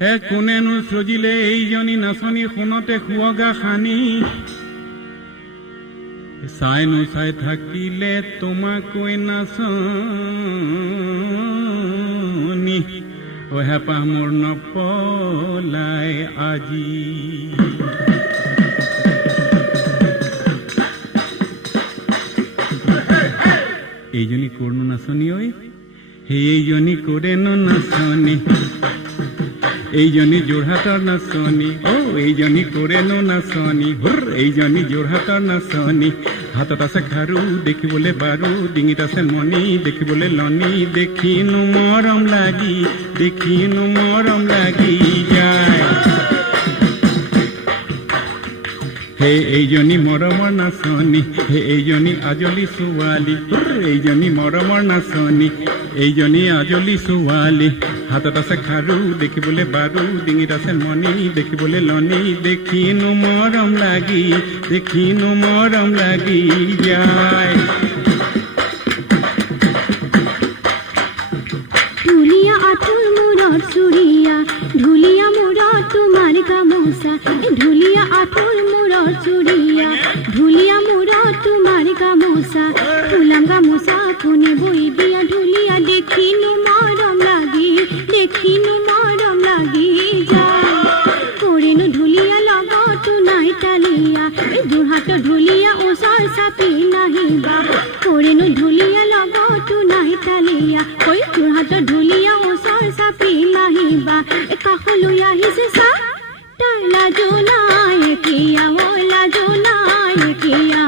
কোনেনো সজিলে এইজনী নাচনী সোণতে শুৱগা সানি চাইনো চাই থাকিলে তোমাকৈ নাচনী হেঁপাহ মোৰ নপলাই আজি এইজনী কৰনো নাচনী ঐ সেইজনী কৰেনো নাচনী এইজনী যোৰহাটৰ নাচনী এইজনী কৰেনো নাচনী এইজনী যোৰহাটৰ নাচনী হাতত আছে খাৰু দেখিবলৈ বাৰু ডিঙিত আছে মণি দেখিবলৈ লনি দেখিনো মৰম লাগি যায় হে এইজনী মৰমৰ নাচনী হে এইজনী আজলি ছোৱালী এইজনী মৰমৰ নাচনী এইজনী আজলি ছোৱালী হাতত আছে খাৰু দেখিবলৈ বাৰু ডিঙিত আছে মণি দেখিবলৈ লনি দেখিনো মৰম লাগি যায় ঢুলিয়া আঁঠুৰ মূৰত চুৰিয়া ঢুলিয়া মূৰত তোমাৰ গামোচা ঢুলিয়া আঁঠুৰ মূৰত চুৰিয়া ঢুলিয়া মূৰত তোমাৰ গামোচা ফুলাম গামোচা কোনে বৈ দিয়া ঢুলিয়া দেখিনো মৰম লাগি যায় কৰেনো ঢুলিয়া লগতো নাই তালিয়া যোৰহাটৰ ঢুলিয়া ওচৰ চাপি নাহিবা কৰেনো ঢুলিয়া লগতো নাই তালিয়া ঐ যোৰহাটৰ ঢুলিয়া ওচৰ চাপি নাহিবা কাষলৈ আহিছে চা তাৰ লাজো নাই কিয়া লাজো নাই কিয়া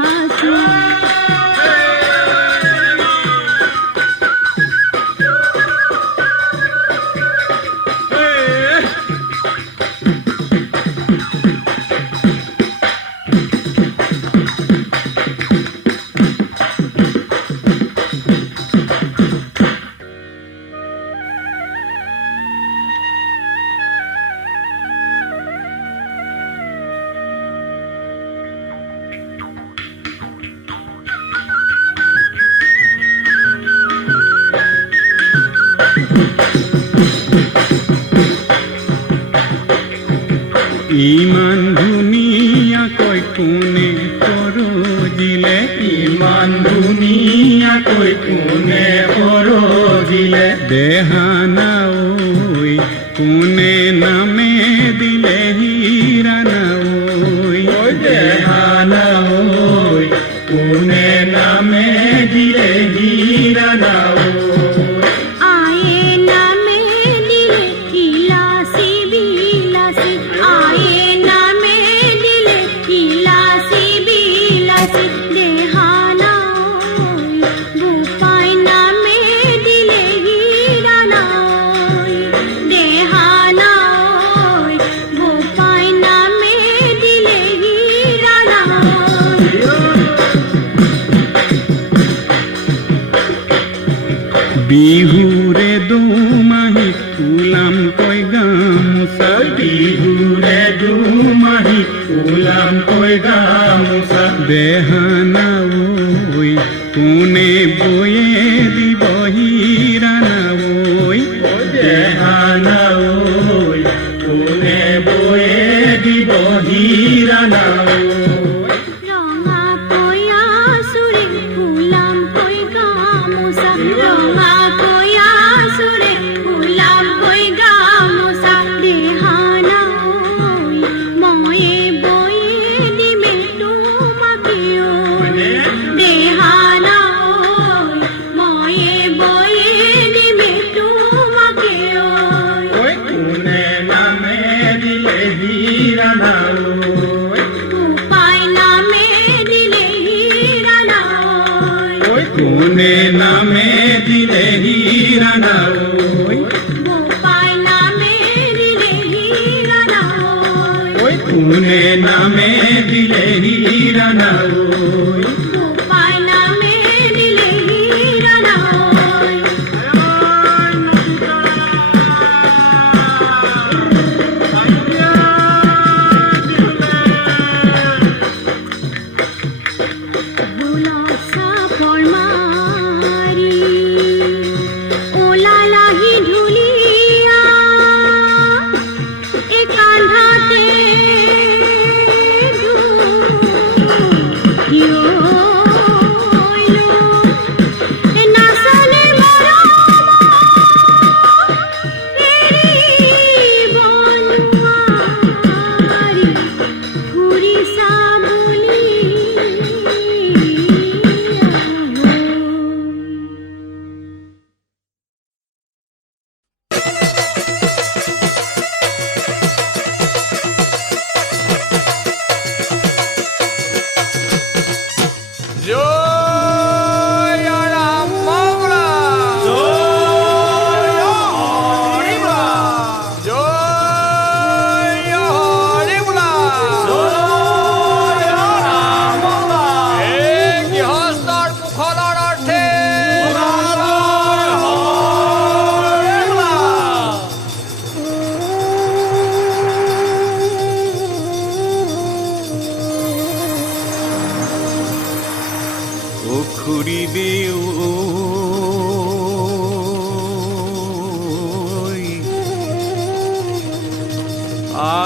ইমান ধুনীয়াকৈ কোনে সৰজিলে ইমান ধুনীয়াকৈ কোনে সৰজিলে দেহানা ঐ কোনে নামে দিলে হীৰানা ঐ দেহানা ঐ কোনে নামে দিলে হীৰানা বিহুৰে দুমাহী ফুলাম কৈ গামোচা বিহুৰে দুমাহী ফুলাম কৈ গামোচা দেহানা ঐ কোনে বয়ে দিব হীৰানা ঐ দেহানা ঐ কোনে বয়ে দিব হীৰানা কোনে নামে দিলে হীৰানা কোনে নামে দিলে হীৰানা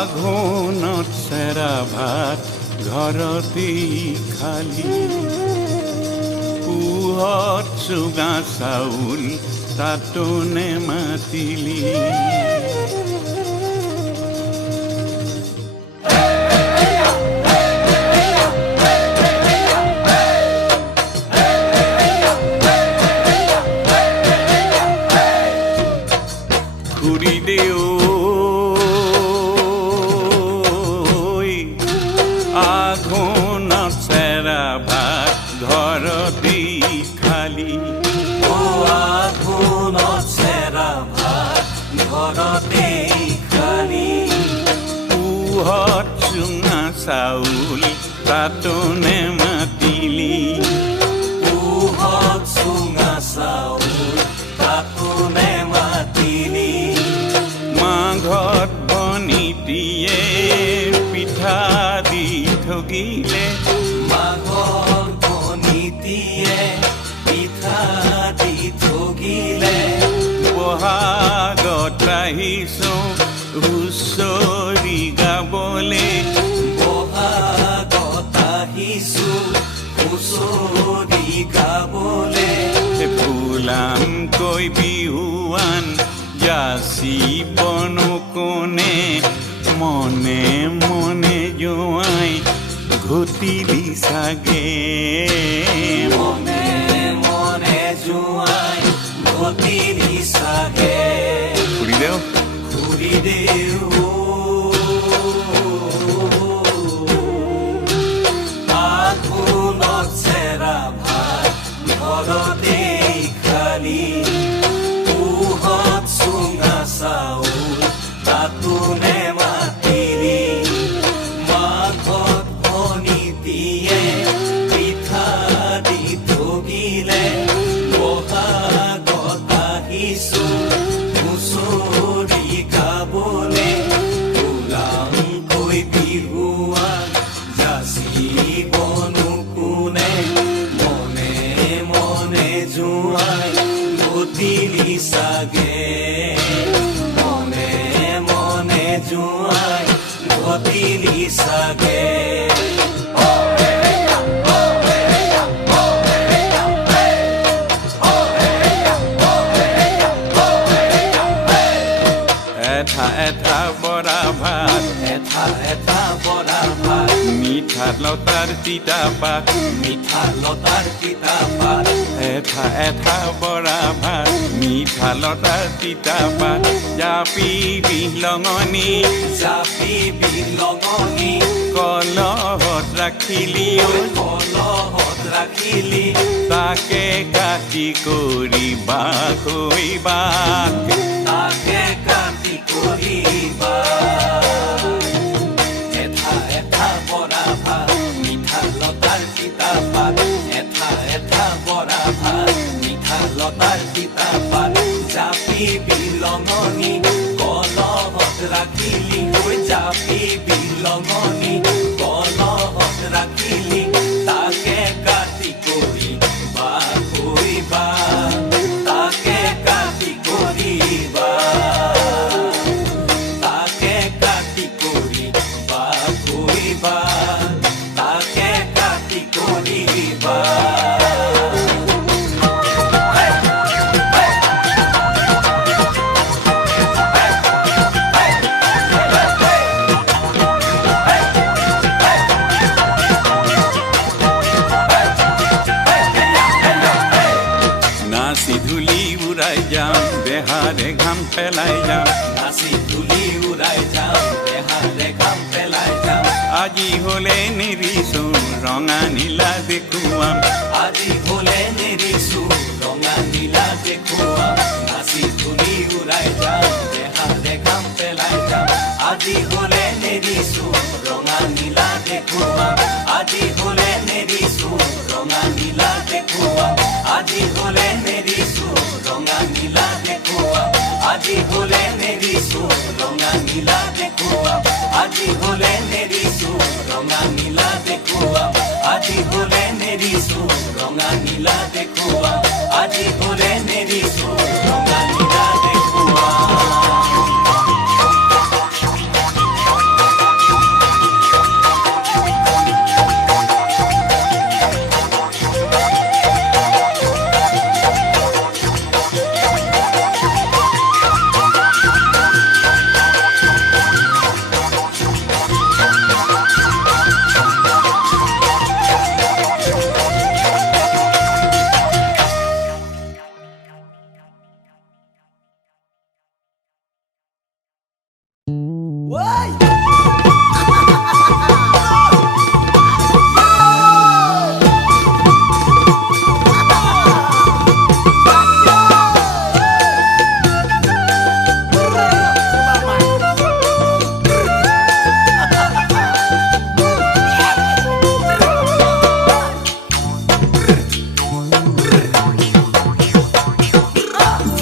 আঘোণত চেৰা ভাত ঘৰতেই খালি পুহত চুগা চাউল তাতো নেমাতিলি ঘূৰি দেও আঘোণত চেৰা ভাত ঘৰতেই খালি আঘোণত চেৰা ভাত ঘৰতেই খালি পুহত চুঙা চাউল তাতো নেমাতিলি পুহত চুঙা চাউল তাতো নেমাতিলি মাঘত বনিতিয়ে পিঠা দি ঠগিলে মাঘৰ বনিতিয়ে পিঠা দি ঠগিলে বহাগত আহিছো হুঁচৰি গাবলে বহাগত আহিছো হুঁচৰি গাবলে ফুলামকৈ বিহুৱান যাচিবনো কোনে মনে মনে জোঁৱাই ঘটিলি চাগে মনে মনে জোঁৱাই ঘটিলি চাগে ঘূৰি দেও ঘূৰি দেও আঘোণত চেৰা ভাত ঘৰতেই খালি পুহত চুঙা চাউল তাতো নেমাতিলি মাঘত বনিতিয়ে পিঠা দি ঠগিলে বহাগত আহিছো হুঁচৰি গাবলে ওলামকৈ বিহুৱান যাচিবনো কোনে মনে মনে জোঁৱাই ঘটিলি চাগে মনে মনে জোঁৱাই ঘটিলি চাগে এঠা এঠা বৰা ভাত এটা এটা বৰা ভাত মিঠা লতাৰ তিতা পাত মিঠা লতাৰ তিতা পাত এঠা এঠা বৰা ভাত মিঠা লতাৰ তিতা পাত জাপি বিহলঙনি জাপি বিলঙনি কলহত ৰাখিলি কলহত ৰাখিলি তাকে কাটি কৰি বাঘৈবা তাকে কাটি কৰিবা এটা এটা বৰা ভাত মিঠা লতাৰ তিতা পাত এটা এটা বৰা ভাত মিঠা লতাৰ তিতা পাত জাপি বিলঙনি কলহত ৰাখিলি জাপি বিলঙনি কলহত ৰাখিলি তাকে কাটি কৰি বাঘৈবা তাকে কাটি কৰিবা তাকে কাটি কৰি বাঘৈবা তাকে কাটি কৰিবা নাচি ধুলি উৰাই যাম দেহাৰে ঘাম পেলাই যাম নাচি ধুলি উৰাই যাম দেহাৰে ঘাম পেলাই যাম আজি হলে নেৰিছো ৰঙা নীলা দেখুৱাম আজি হলে নেৰিছো ৰঙা নীলা দেখুৱাম নাচি ধুলি উৰাই যাম দেহাৰে ঘাম পেলাই যাম আজি হলে নেৰিছো ৰঙা নীলা দেখুৱাম আজি হলে নেৰিছো ৰঙা নীলা দেখুৱাম আজি হলে নেৰিছো ৰঙা নীলা দেখুৱাম আজি হলে নেৰিছো ৰঙা নীলা দেখুৱাম আজি হলে নেৰিছো ৰঙা নীলা দেখুৱাম আজি হলে নেৰিছো ৰঙা নীলা দেখুৱাম আজি হলে নেৰিছো ৰঙা নীলা দেখুৱাম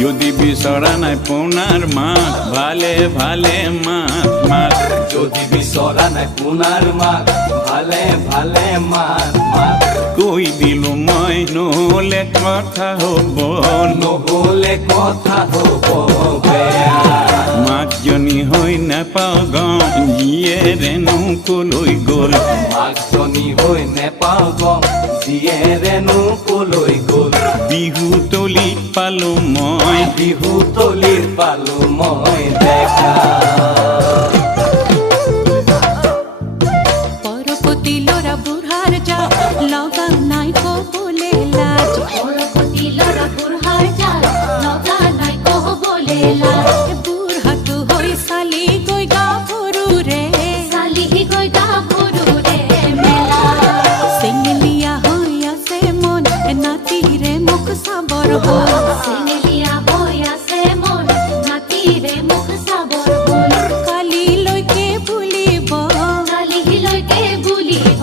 যদি বিচৰা নাই পোনাৰ মাত ভালে ভালে মাত মাত যদি বিচৰা নাই পোনাৰ মাত ভালে ভালে মাত মাত কৈ দিলো মই নহ'লে কথা হ'ব নহ'লে কথা হ'ব বেয়া মাকজনী হৈ নাপাওঁ গম জীয়েৰেনো কলৈ গ'ল মাকজনী হৈ নেপাওঁ গম জীয়েৰেনো কলৈ গ'ল বিহু তলিত পালো মই বিহু তলিত পালো মই দেখা পৰপতি ল'ৰা বুঢ়াৰ যা লগা নাই ক'বলে লাজ পৰপতি ল'ৰা বুঢ়াৰ জাল লগা নাই ক'বলে লাজ বুঢ়াটো হৈ চালি গৈ গাভৰুৰে চালি গৈ গাভৰুৰে মেলা চেঙেলীয়া হৈ আছে মন নাতিৰে মুখ চাবৰ হ'ল চেঙেলীয়া হৈ আছে মন নাতিৰে মুখ চাবৰ হ'ল কালিলৈকে বুলিব কালিলৈকে বুলিব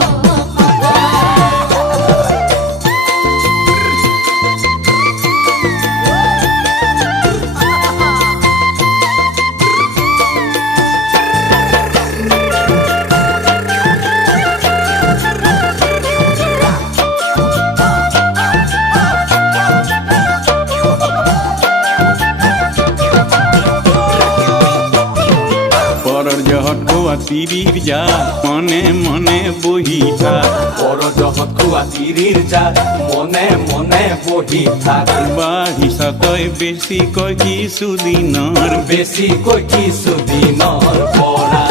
পৰৰ জহত খোৱা তিৰিৰ যা মনে মনে বহি থাক বৰ জহত খোৱা তিৰিৰ জাত মনে মনে বহি থাক বাঢ়িছ তই বেছিকৈ কিছুদিনৰ বেছিকৈ কিছুদিনৰ পৰা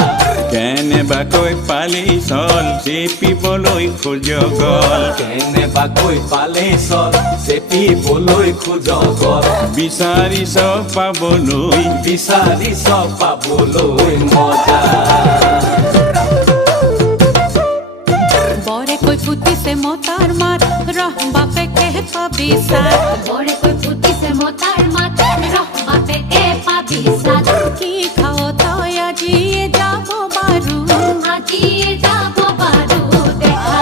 কেনেবাকৈ পালি চল চেপিবলৈ খোজ গল কেনেবাকৈ পালে চল চেপিবলৈ খোজ গল বিচাৰিছ পাবলৈ বিচাৰিছ পাবলৈ মজা বৰে কৈ ফুটিছে মতাৰ মাত ৰহ বাপেকে পাবি চাত বৰে কৈ ফুটিছে মতাৰ মাত ৰহ বাপেকে পাবি চাত কি খাৱ তই আজিয়ে যাব বাৰু আজিয়ে যাব পাৰো দেখা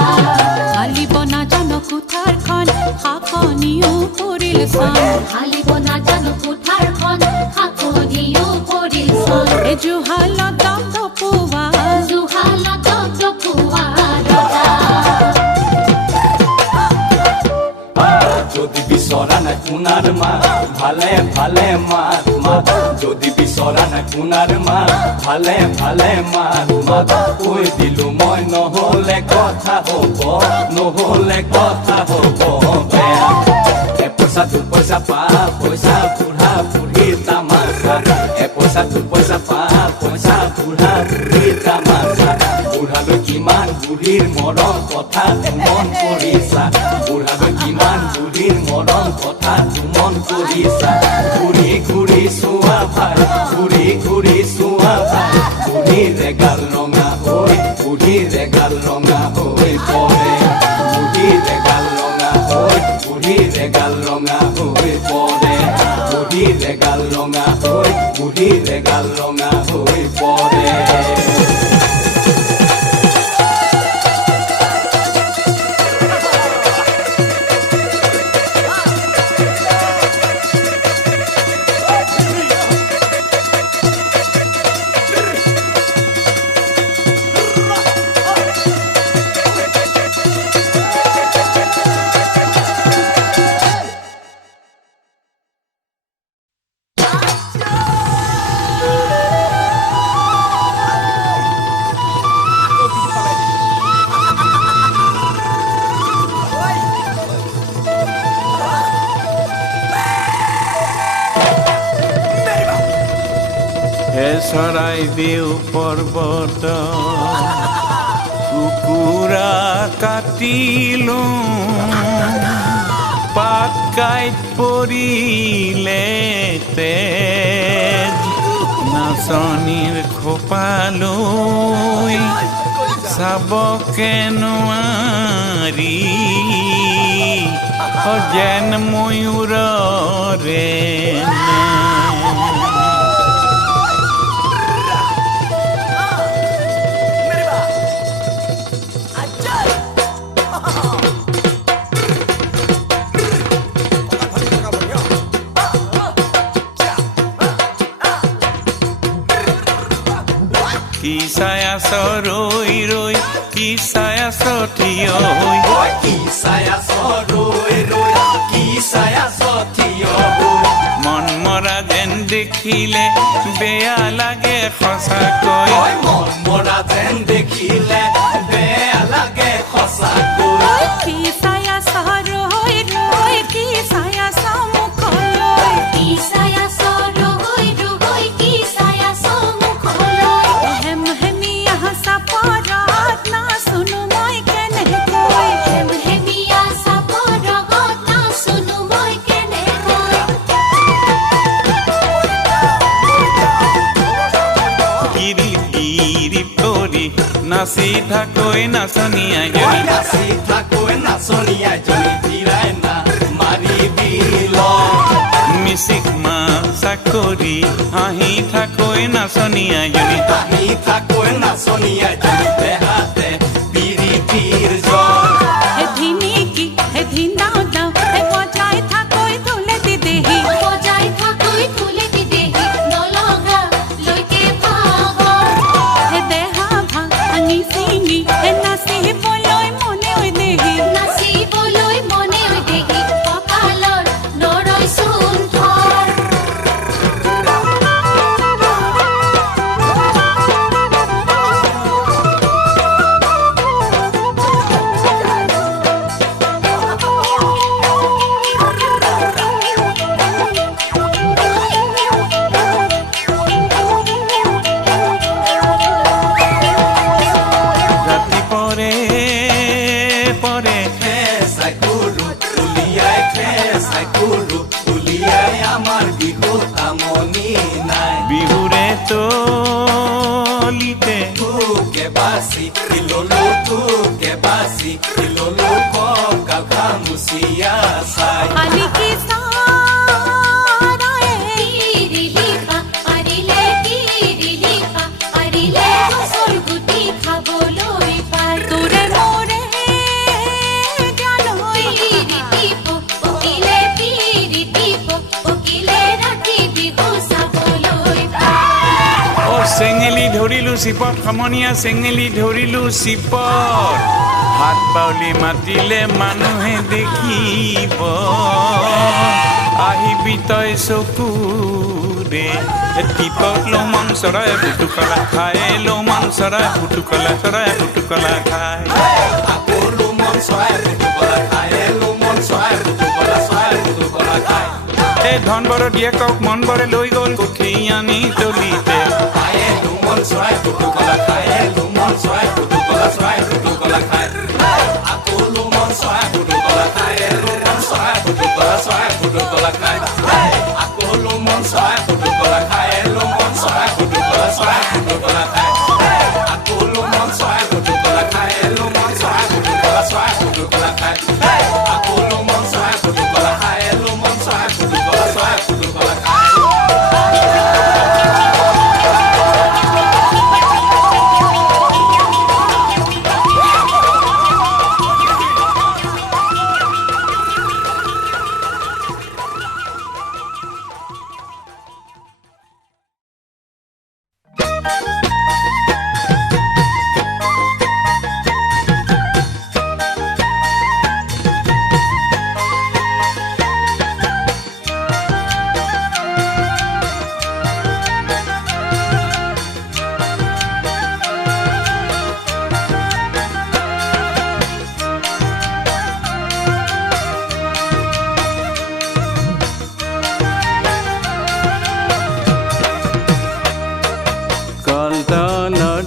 হালিব নাজানো কুঠাৰখন শাকনিও পৰিল চাম হালিব নাজানো কুঠাৰখন শাকনিও পৰিল চল জুহালত পোৱা জুহালত জপোৱা ৰজা যদি বিচৰা নাই পোনাৰ মাত ভালে ভালে মাত মাত যদি বিচৰা নাই পোনাৰ মাত ভালে ভালে মাত মাত কৈ দিলো মই নহ'লে কথা হ'ব নহ'লে কথা হ'ব বেয়া এপইচা দুপইচা পা পইচা বুঢ়া বুঢ়ীৰ তামাচা এপইচা দুপইচা পা পইচা বুঢ়া বুঢ়ীৰ তামাচা বুঢ়ালৈ কিমান বুঢ়ীৰ মৰম কথা মন কৰিছা বুঢ়ালৈ কিমান বুঢ়ীৰ মৰম কথা মন কৰিছা ঘূৰি ঘূৰি চোৱা ভাই ঘূৰি ঘূৰি চোৱা ভাই বুঢ়ীৰে গাল ৰঙা হৈ বুঢ়ীৰে গাল ৰঙা হৈ পৰে বুঢ়ীৰে গাল ৰঙা হৈ বুঢ়ীৰে গাল ৰঙা হৈ পৰে বুঢ়ীৰে গাল ৰঙা হৈ বুঢ়ীৰে গাল ৰঙা হৈ পৰে চৰাইদেউ পৰ্বত কুকুৰা কাটিলো পাকাইত পৰিলে তেজ নাচ নাচনীৰ খোপালৈ চাবকে নোৱাৰি যেন ময়ূৰৰে কি চাই আছ ৰৈ ৰৈ কি চাই আছ থিয় হৈ কি চাই আছ ৰৈ ৰৈ কি চাই আছ থিয় হৈ মন মৰা যেন দেখিলে বেয়া লাগে সঁচাকৈ মন মৰা যেন দেখিলে বেয়া লাগে সঁচাকৈ কি চাই আছ ৰৈ ৰৈ কি চাই আছ মুখলৈ কি চাই আছ ৰৈ ৰৈ কি চাই আছ মুখলৈ হেম হেমিয়া চাপৰত নাচোনো মই কেনেকৈ হেম হেমিয়া চাপৰত নাচোনো মই কেনেকৈ গিৰি গিৰি পৰি নাচি থাকৈ নাচনীয়াই জনী নাচি থাকৈ নাচনীয়াই জনী ধীৰাই না মাৰিবি ল মিচিক মা চাকৰি হাঁহি থাকৈ নাচনীয়াই জনী হাঁহি থাকৈ নাচনীয়াই জনী দেহাতে পিৰিতিৰ জ্বৰ এদিন কি এদিন দাও দাও বজাই থাকৈ তুলেতি দেহি বজাই থাকৈ তুলেতি দেহি নলগা লৈকে ভাগৰ দেহা ভাঙি চিঙি নাচিবলৈ মনে হৈ দেহি নাচিবলৈ মনে দেহি কঁকালৰ নৰয় চোন থৰ ৰাতি পৰে পৰে খেঁচাই কুৰু উলিয়াই খেঁচাই কুৰু উলিয়াই আমাৰ বিহু আমনি নাই বিহুৰে তলিতে তোকে বাচি ললো তোকে বাচি ললো কঁকাল খামুচিয়া চাই খালি কি চাৰায়ে কিৰিলিপা পাৰিলে কিৰিলিপা পাৰিলে গছৰ গুটি খাবলৈ পাৰ তোৰে মোৰে জালৈ পিৰিতিপ পকিলে পিৰিতিপ পকিলে ৰাতি বিহু চাবলৈ পাৰ অ চেঙেলি ধৰিলো চিপত সমনীয়া চেঙেলি ধৰিলো চিপত হাত বাউলি মাতিলে মানুহে দেখিব আহিবি তই চকুৰে টিপত লমন চৰাই ফুটুকলা খাই লমন চৰাই ফুটুকলা খাই আকলো মন চৰাই ফুটুকলা খাই মন চৰাই ফুটুকলা খাই এই ধন বৰ দিয়ে কক মন বৰে লৈ গ'ল কঠি আনি তলিতে খায়ে মন চৰাই ফুটুকলা খাই মন চৰাই ফুটুকলা খাই আকলো মন চৰাই ফুটুকলা খাই মন চৰাই ফুটুকলা খাই আকলো মন চৰাই ফুটুকলা খাই মন চৰাই ফুটুকলা খাই আকলো মন চৰাই ফুটুকলা খাই মন চৰাই ফুটুকলা খাই আকলো মন চৰাই ফুটুকলা খাই মন চৰাই ফুটুকলা খাই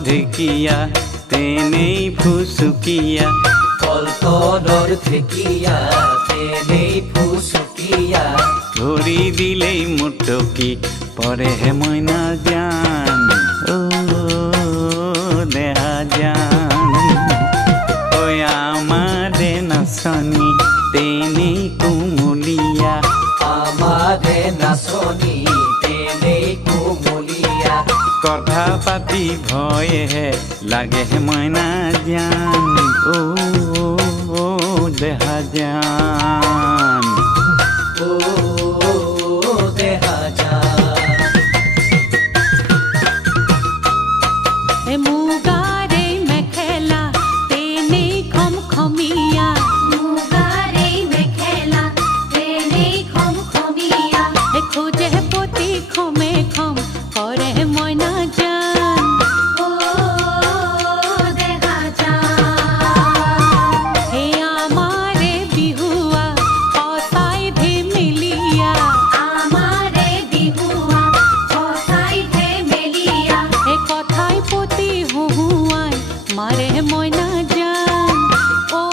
ঢেকিয়া তেনেই ফুচুকিয়া কলতলৰ ঢেকিয়া তেনেই ফুচুকিয়া ধৰি দিলেই মুটকি পৰেহে মই নাজানো নাচনী তেনেই কুমলীয়া কথা পাতি ভয়েহে লাগে মইনা জান ও দেহা জান ও দেহা জান মুগাৰে মেখেলা তেনেই খমখমীয়া মুগাৰে মেখেলা তেনেই খমখমীয়া খোজে পতি খমে খম কৰে মইনা জান ও দেহা জান হে আমাৰে বিহুৱা সঁচাই ধেমেলীয়া আমাৰে বিহুৱা সঁচাই ধেমেলীয়া কথাই পতি হুহুৱাই মাৰে মইনা জান ও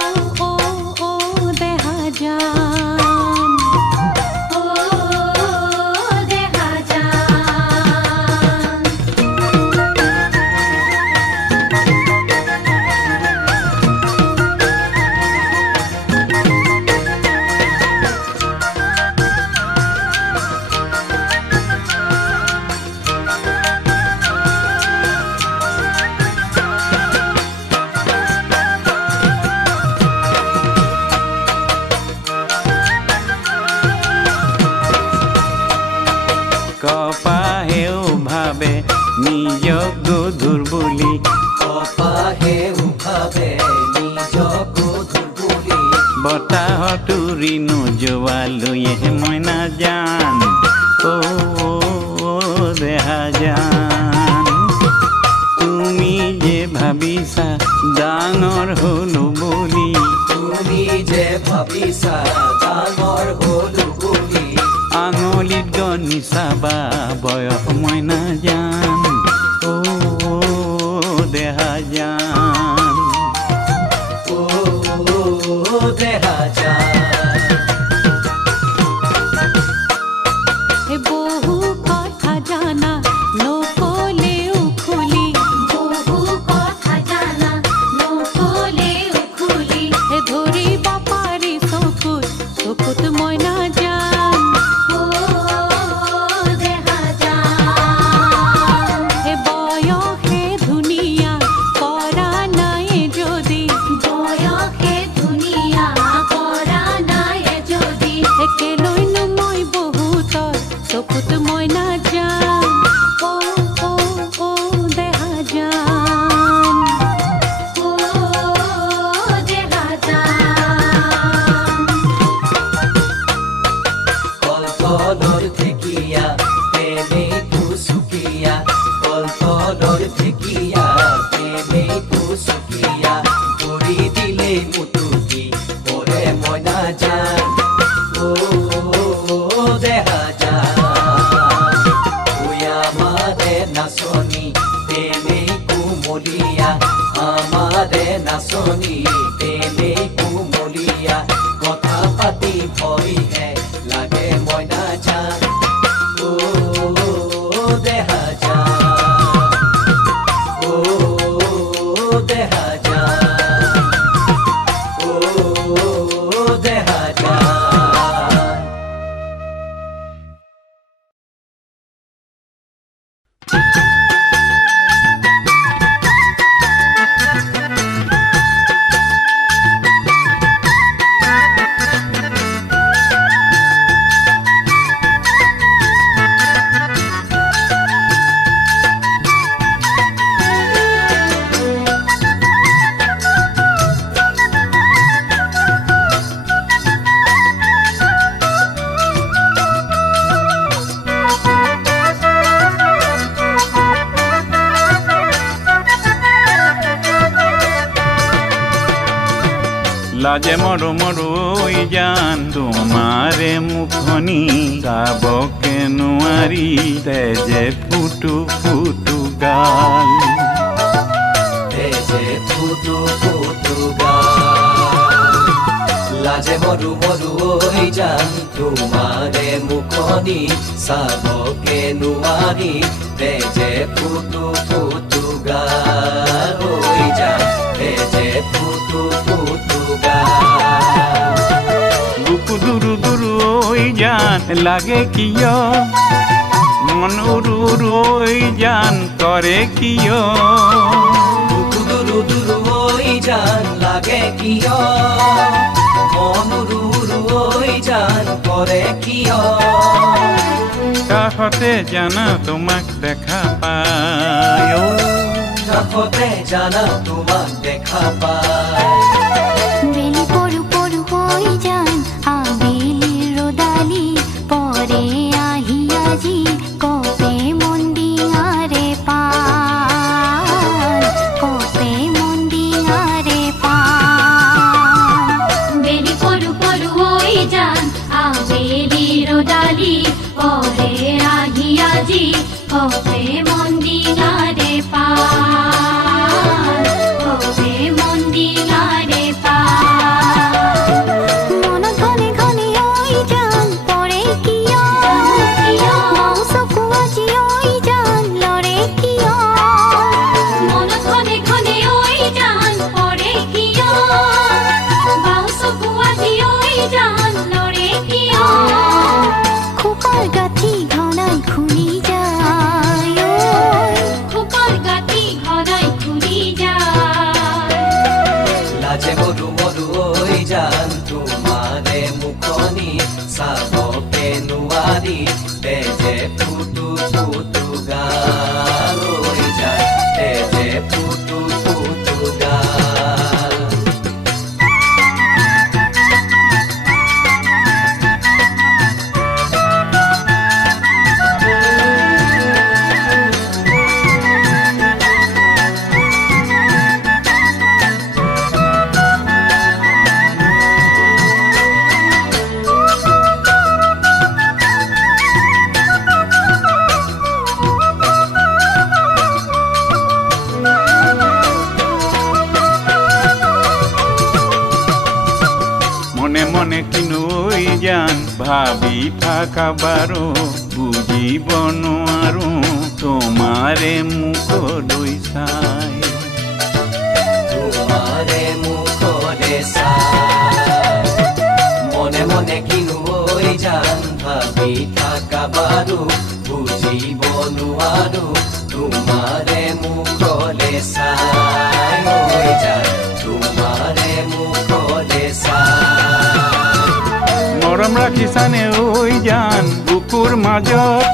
দেহা জান ও দেহা জান কপাহেও ভাবে নিজক গধুৰ বুলি কপাহে উভাবে নিজকো ধুবুলি বতাহত উৰি নোযোৱালৈহে মইনা জান ও দেহা জান তুমি যে ভাবিছা ডাঙৰ হলো বুলি তুমি যে ভাবিছা ডাঙৰ হলো বুলি আঙুলিত গনি চাবা বয়স মইনা জান ও দেহা জান ও দেহা জান বহু কথা জানা নকলেও খুলি বহু কথা জানা নকলেও খুলি ধৰিব পাৰি চকুত মইনা জান ও দেহা জান বয়সে ধুনীয়া কৰা নাই যদি বয়সে ধুনীয়া কৰা নাই যদি কেলৈনো মই বহুতৰ চকুত মইনা জান ও দেহা জান ও দেহা জান কলতলৰ ঢেকীয়া তেনেই কুচুকীয়া কলতলৰ ঢেকীয়া তেনেই কুচুকীয়া কৰি দিলেই মুটুকি পৰে মইনা জান ও দেহা জান আমাৰে নাচনী তেনেই কুমলীয়া আমাৰে নাচনী তেনেই কুমলীয়া কথা পাতি ভয়হে লাগে মইনা জান ও দেহা জান ও দেহা জান ও দেহা জান লাজে মৰো মৰৈ জান তোমাৰে মুখনি চাবকে নোৱাৰি তেজে ফুটু ফুটু গাল তেজে ফুটু ফুটু লাজে মৰু মৰৈ জান তোমাৰে মুখনি চাবকে নোৱাৰি তেজে ফুটু ফুটু গাল জান তেজে ফুটু ফুটু বুকু দুৰু দুৰু ওই যা জান লাগে কিয় মন উৰু ৰৈ জান কৰে কিয় দুৰু দুৰু ওই জান লাগে কিয় মন উৰু ওই জান করে কিয় কাষতে জানা তোমাক দেখা পায় কাষতে জানা তোমাক দেখা পায় বেলি পৰু পৰু হৈ যান আবেলিৰ ৰদালি পৰে আহি আজি কপে মন্দিঙাৰে পান কপে মন্দিঙাৰে পান বেলি পৰু পৰু হৈ যান আবেলিৰ ৰদালি পৰে আহি আজি কপে মন্দিঙাৰে পান কপে মন্দিঙাৰে চাবকে নোৱাৰি তেজে ফুটু ফুটু গাল হৈ যায় তেজে ফুটু ফুটু গাল মনে কিনুই জান ভাবি থাকা বাৰো বুজিব নোৱাৰো তোমাৰে মুখলৈ চাই তোমাৰে মুখলে চাই মনে মনে কিনুই জান ভাবি থাকা বাৰু বুজিব নোৱাৰো তোমাৰে মুখলে চাই হৈ যায় তোমাৰে মুখলে চাই মৰম ৰাখিছানে ঐ জান বুকুৰ মাজত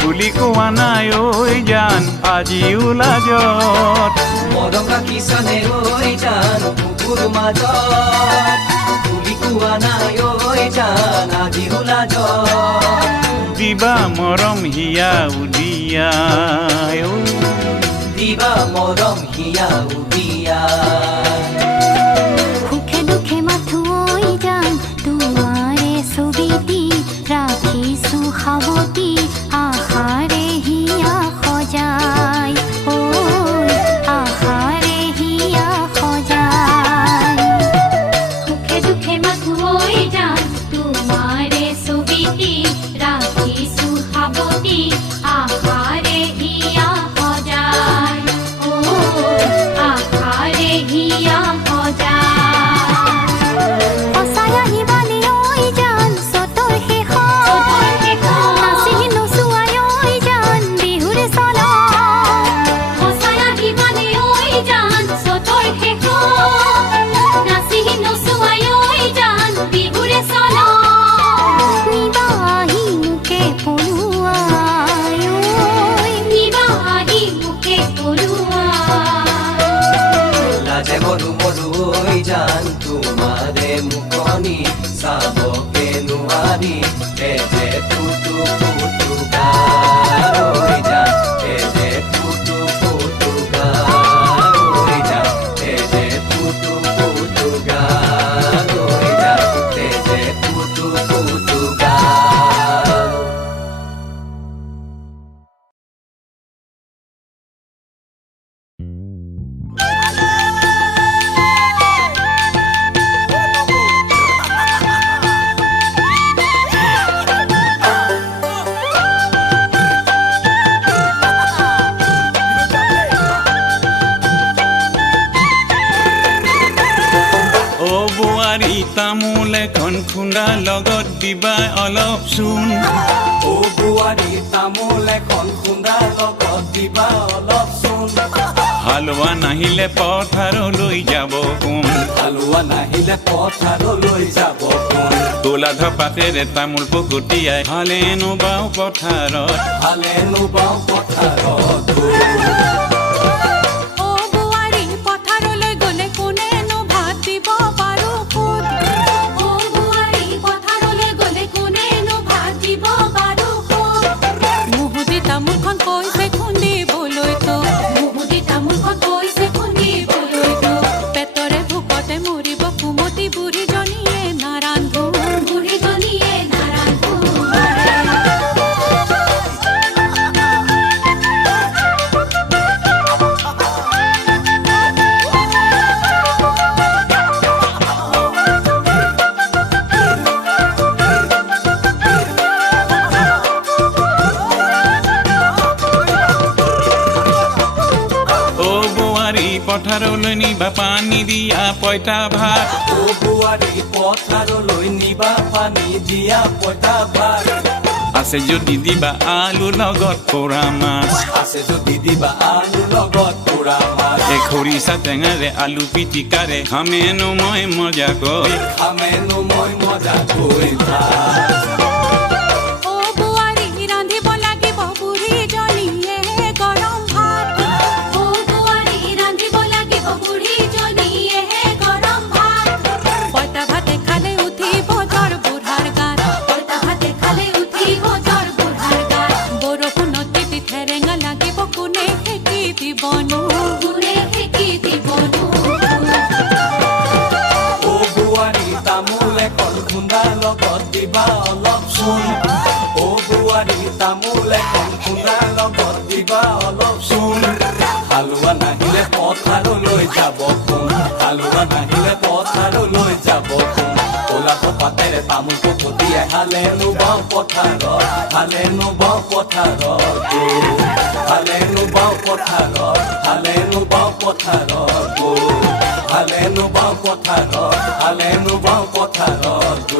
তুলি কোৱা নাই ঐ জান আজিও লাজত মৰম ৰাখিছানে ঐ জান বুকুৰ মাজত তুলি কোৱা নাই ঐ জান আজিও লাজত দিবা মৰম হিয়া উলিয়াই দিবা মৰম হিয়া উলিয়াই সুখে দুখে মাথো ঐ জান তোমাৰে ছবিটি ৰাখিছো সাৱটি আশাৰে হিয়া সজাই ঐ আশাৰে হিয়া সজাই সুখে দুখে মাথো ঐ জান তোমাৰে ছবিটি ৰাখিছো সাৱটি আশাৰে হিয়া সজাই ঐ আশাৰে হিয়া জান তোমাৰে মুখনি চাবকে নোৱাৰি তেজে ফুটু ফুটু গাল হৈ যায় তেজে ফুটু ফুটু গাল হৈ যায় তেজে ফুটু ফুটু গাল হৈ যায় তেজে ফুটু ফুটু গাল তামোল এখন খুন্দা লগত দিবা অলপ চোন ও বোৱাৰী তামোল এখন খুন্দা লগত দিবা অলপ চোন হালোৱা নাহিলে পথাৰলৈ যাব কোন হালোৱা নাহিলে পথাৰলৈ যাব কোন তোলা ধপাতেৰে তামোল পকুটিয়াই হালেনো বাও পথাৰত হালেনো বাও পথাৰত অ বোৱাৰী পথাৰলৈ গ'লে কোনেনো ভাত দিব বাৰু সোধ অ বোৱাৰী পথাৰলৈ গ'লে কোনেনো ভাত দিব বাৰু সোধ মুহুদি তামোলখন কৈছে খুন্দিবলৈ তো মুহুদি তামোলখন কৈছে খুন্দিবলৈ তো পেটৰে ভোকতে মৰিব কুমতি বুঢ়ীজনীয়ে নাৰান্ধো বুঢ়ীজনীয়ে নাৰান্ধো পথাৰলৈ নিবা পানী দিয়া পইতা ভাত ও বোৱাৰী পথাৰলৈ নিবা পানী দিয়া পইতা ভাত আছে যদি দিবা আলু লগত পোৰা মাছ আছে যদি দিবা আলু লগত পোৰা মাছ খৰিচা টেঙাৰে আলু পিটিকাৰে খামেনো মই মজাকৈ খামেনো মই মজাকৈ অ বোৱাৰী ৰান্ধিব লাগিব বুঢ়ীজনীয়ে গৰম ভাত অ বোৱাৰী ৰান্ধিব লাগিব বুঢ়ীজনীয়ে গৰম ভাত পইতা ভাতে খালে উঠিব জ্বৰ বুঢ়াৰ গাত পইতা ভাতে খালে উঠিব জ্বৰ বুঢ়াৰ গাত বৰষুণত তিতি ঠেৰেঙা লাগিব কোনে সেকি দিবনো কোনে সেকি দিবনো ও বোৱাৰী তামোল এখন খুন্দা লগত দিবা অলপ চোন ও বোৱাৰী তামোল এখন খুন্দা লগত দিবা অলপ চোন হালোৱা নাহিলে পথাৰলৈ যাব কোন হালোৱা নাহিলে পথাৰলৈ যাব কোন ক'লা পাতেৰে তামোল পকটিয়াই হালেনো বাও পথাৰত হালেনো বাও পথাৰত হালেনো বাও পথাৰত হালেনো বাও পথাৰত হালেনো বাও পথাৰত হালেনো বাও পথাৰত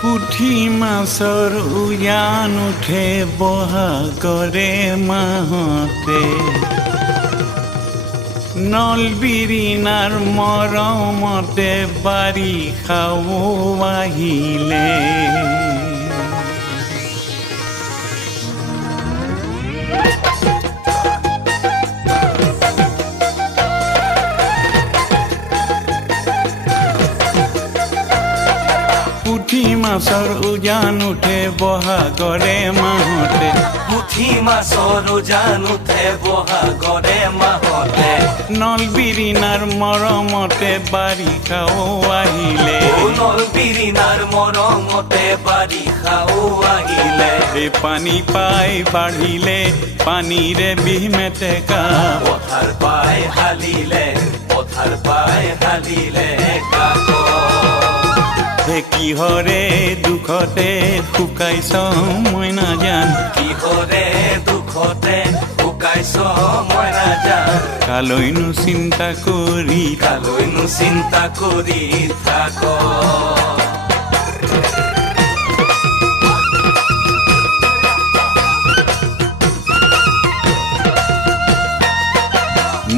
পুঠি মাছৰ উজান উঠে বহাগৰে মাহতে নলবিৰিণাৰ মৰমতে বাৰিষাও আহিলে পুঠি মাছৰ উজান উঠে বহাগৰে মাহতে পুঠি মাছৰ উজান উঠে বহাগৰে মাহতে নলবিৰিণাৰ মৰমতে বাৰিষাও আহিলে নলবিৰিণাৰ মৰমতে বাৰিষাও আহিলে এই পানী পাই বাঢ়িলে পানীৰে বিহ মেটেকা পথাৰ পাই হালিলে কাক কিহৰে দুখতে শুকাইছ মই নাজান কিহৰে দুখতে শুকাইছ মই নাজান কালৈনো চিন্তা কৰি থাক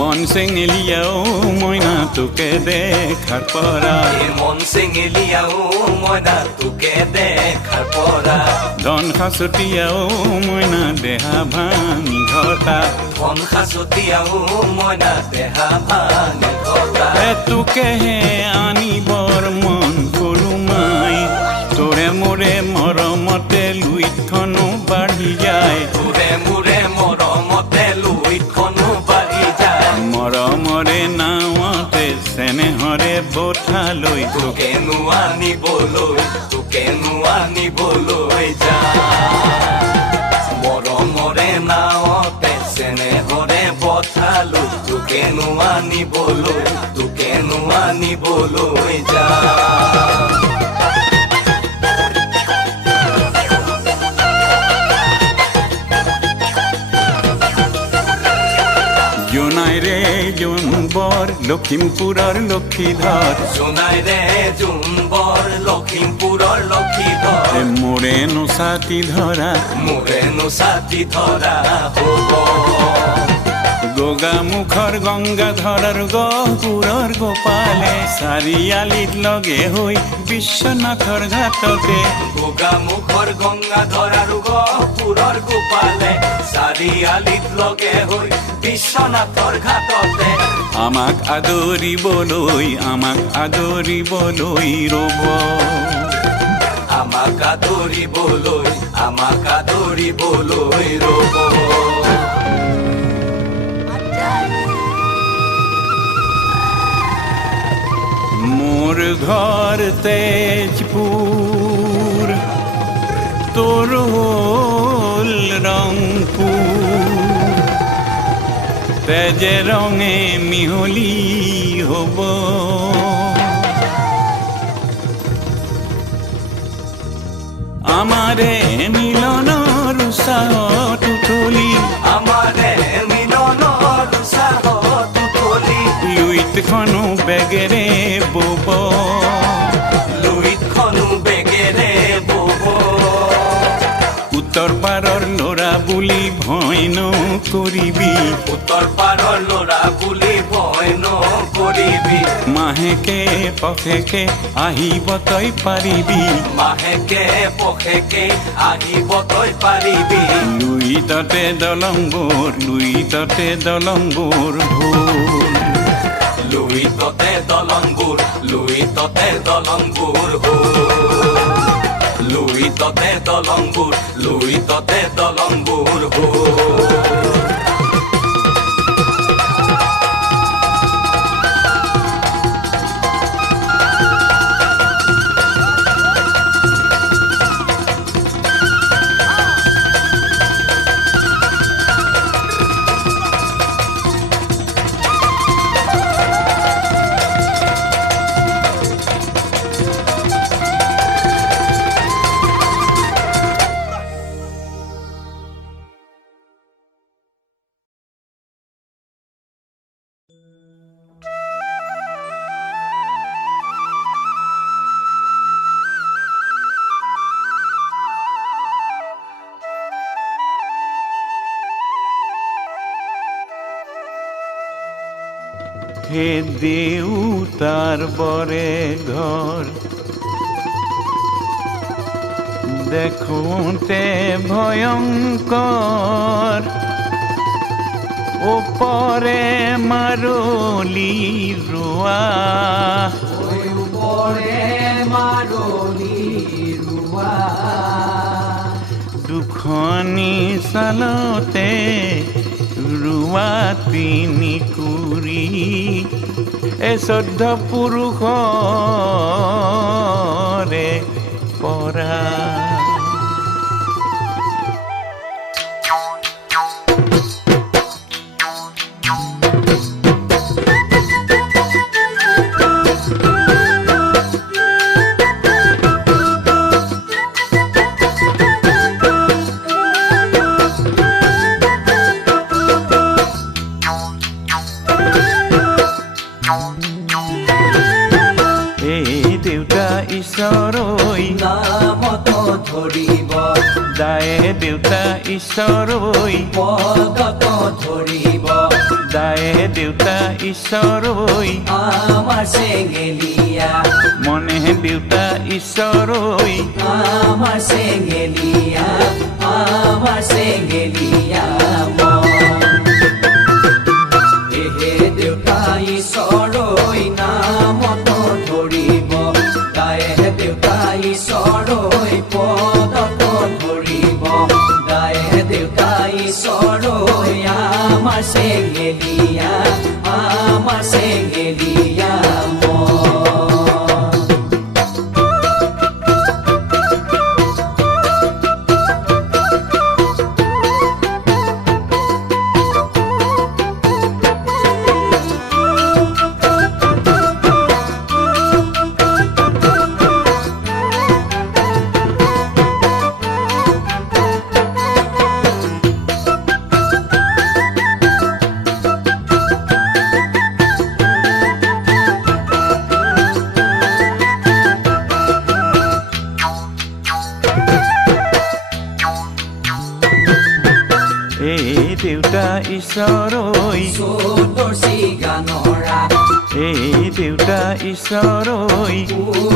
মন চেঙেলিয়াও মইনা তোকে দেখাৰ পৰা মন চেঙেলিয়াও মইনা তোকে দেখাৰ পৰা ধন সাঁচতীয়াও মইনা দেহা ভাঙি ঘটা ধন সাঁচতীয়াও মইনা দেহা ভাঙি ঘটা তোকেহে আনিবৰ মন কৰো মাই তোৰে মোৰে মৰমতে লুইতখনো বাঢ়ি যায় তোৰে মোৰে মৰমতে লুইতখনো বাঢ়ি যায় মৰমৰে নাৱতে চেনেহৰে বঠালৈ তোকেনো আনিবলৈ যা মৰমৰে নাৱতে চেনেহৰে বঠালৈ তোকেনো আনিবলৈ যা জোনাইৰে জোনবৰ লখিমপুৰৰ লক্ষীধৰ জোনাইৰে জোনবৰ লখিমপুৰৰ লক্ষীধৰ মোৰে নোচাতি ধৰা হ'ব গোগামুখৰ গংগাধৰৰ গহপুৰৰ গোপালে চাৰিআলিত লগে হৈ বিশ্বনাথৰ ঘাটতে গোগামুখৰ গংগাধৰ আৰু গহপুৰৰ গোপালে চাৰিআলিত লগে হৈ বিশ্বনাথৰ ঘাটতে আমাক আদৰিবলৈ ৰ'ব আমাক আদৰিবলৈ ৰ'ব মোৰ ঘৰ তেজপুৰ তোৰ হ'ল ৰংপুৰ তেজে ৰঙে মিহলি হ'ব আমাৰে মিলনৰ উৎসাহত উঠলি লুইতখনো বেগেৰে বব উত্তৰ পাৰৰ ল'ৰা বুলি ভয় নকৰিবি মাহেকে পষেকে আহিব তই পাৰিবি লুইততে দলংবোৰ ভোল লুইততে দলংবোৰ হে দেউতাৰ বৰে ঘৰ দেখোঁতে ভয়ংকৰ ওপৰে মাৰলি ৰোৱা দুখনি চালতে ৰোৱা তিনি কুৰি চৈধ্য পুৰুষৰে পৰা ঈশ্বৰৈ নামত ধৰিব দায়ে দেউতা ঈশ্বৰৈ পদত ধৰিব দায়ে দেউতা ঈশ্বৰ ঐ আমাৰ চেঙেলীয়া মনে দেউতা ঈশ্বৰ ঐ আমাৰ চেঙেলীয়া মন এহে দেউতা ঈশ্বৰ ঐ নামত ধৰিব দায়ে দেউতা ঈশ্বৰ ঐ পদত ধৰিব দায়ে দেউতা ঈশ্বৰ ঐ আমাৰ চেঙেলীয়া মন দেউতা ঈশ্বৰ ঐ চৌদৰ্শী গানৰা এই দেউতা ঈশ্বৰ ঐ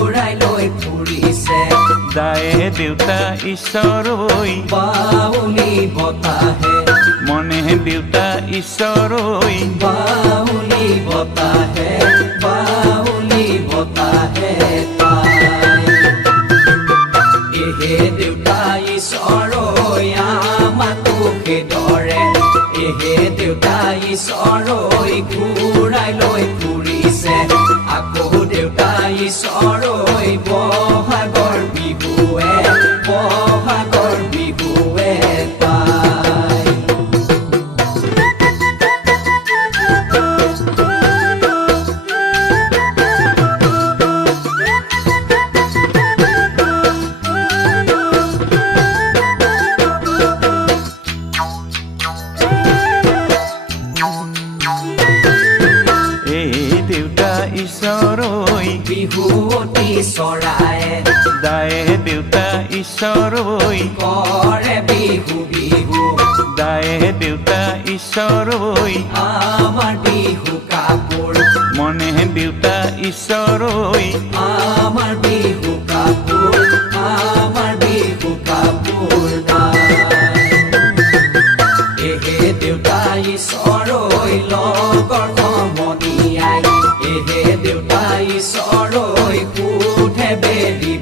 উৰাই লৈ ফুৰিছে দায়ে দেউতা ঈশ্বৰ ঐ বাউলি বতাহে মনে দেউতা ঈশ্বৰ ঐ বাউলি বতাহে তাই এহে দেউতা ঈশ্বৰ ঐ আমাকো খেদৰে এহে দেউতা ঈশ্বৰ ঐ ঘূৰাই লৈ ফুৰিছে আকৌ দেউতা ঈশ্বৰ ঐ বহাগৰ বিহুৱে তাই ঈশ্বৰ ঐ বিহুৱতী চৰায়ে দায়ে দেউতা ঈশ্বৰ ঐ কৰে বিহু দায়ে দেউতা ঈশ্বৰ ঐ আমাৰ বিহু কাপোৰ মনে দেউতা ঈশ্বৰ ঐ আমাৰ বিহু কাপোৰ এহে দেউতা ঈশ্বৰ ঐ লগৰ সমনীয়াই এহে দেউতা ঈশ্বৰ ঐ সোধে বেৰি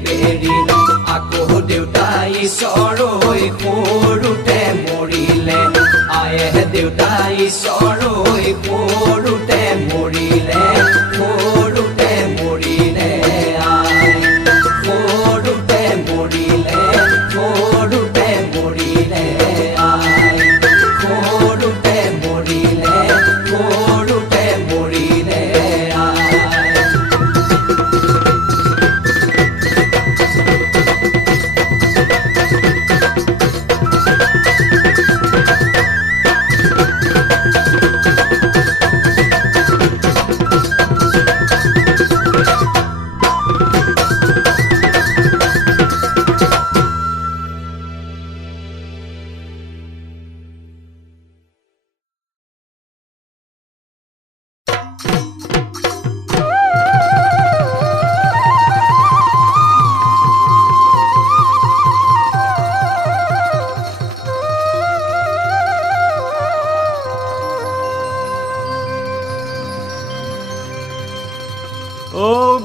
আকৌ দেউতা ঈশ্বৰ ঐ সৰুতে মৰিলে আয়ে দেউতা ঈশ্বৰ ঐ সৰুতে মৰিলে আই সৰুতে মৰিলে আই সৰুতে মৰিলে আই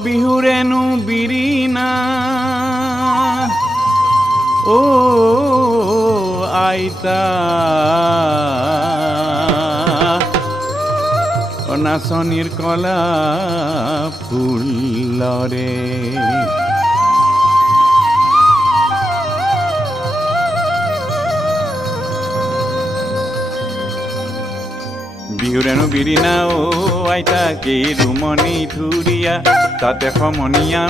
বিহুৰেনো বিৰিণা আইতা নাচনীৰ কলা ফুলৰে বিহুৰেনো বিৰিণা আইতা কেৰুমণি ধুৰীয়া তাতে সমনীয়া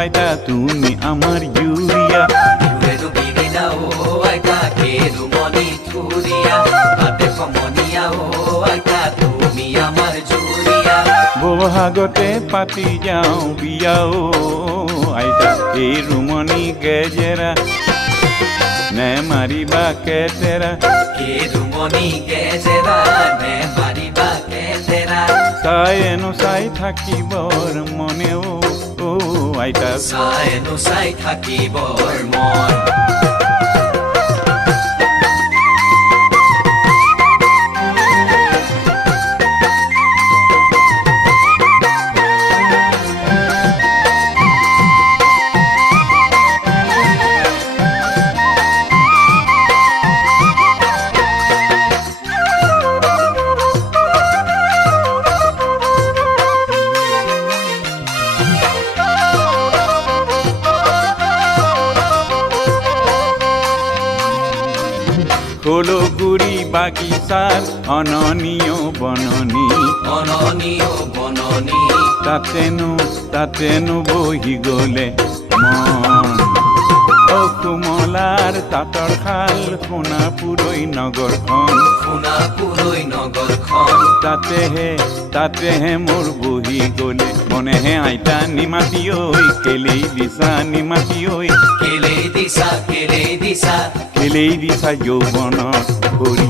আইতা তুমি আমাৰ ইউৰিয়া বিহুৰেনো বিৰিণা আইতা কেৰুমণি ধুৰীয়া তাতে সমনীয়া আইতা তুমি আমাৰ জুৰিয়া বহাগতে পাতি যাওঁ বিয়া আইতা কেৰুমণি গেজেৰা নে মাৰিবা কেতেৰা কেৰুমণি গেজেৰা নে মাৰিবা চাই থাকিবৰ মনে ও আইতা চাই থাকিবৰ মন কলগুৰি বাগিচাৰ অননীয় বননি তাতেনো বহি গলে মন অসমলাৰ তাঁতৰ শাল সোণাপুৰৈ নগৰখন তাতেহে মোৰ বহি গলে মনেহে আইতা নিমাতি ঐ কেলেই দিছা যৌৱনত ভৰি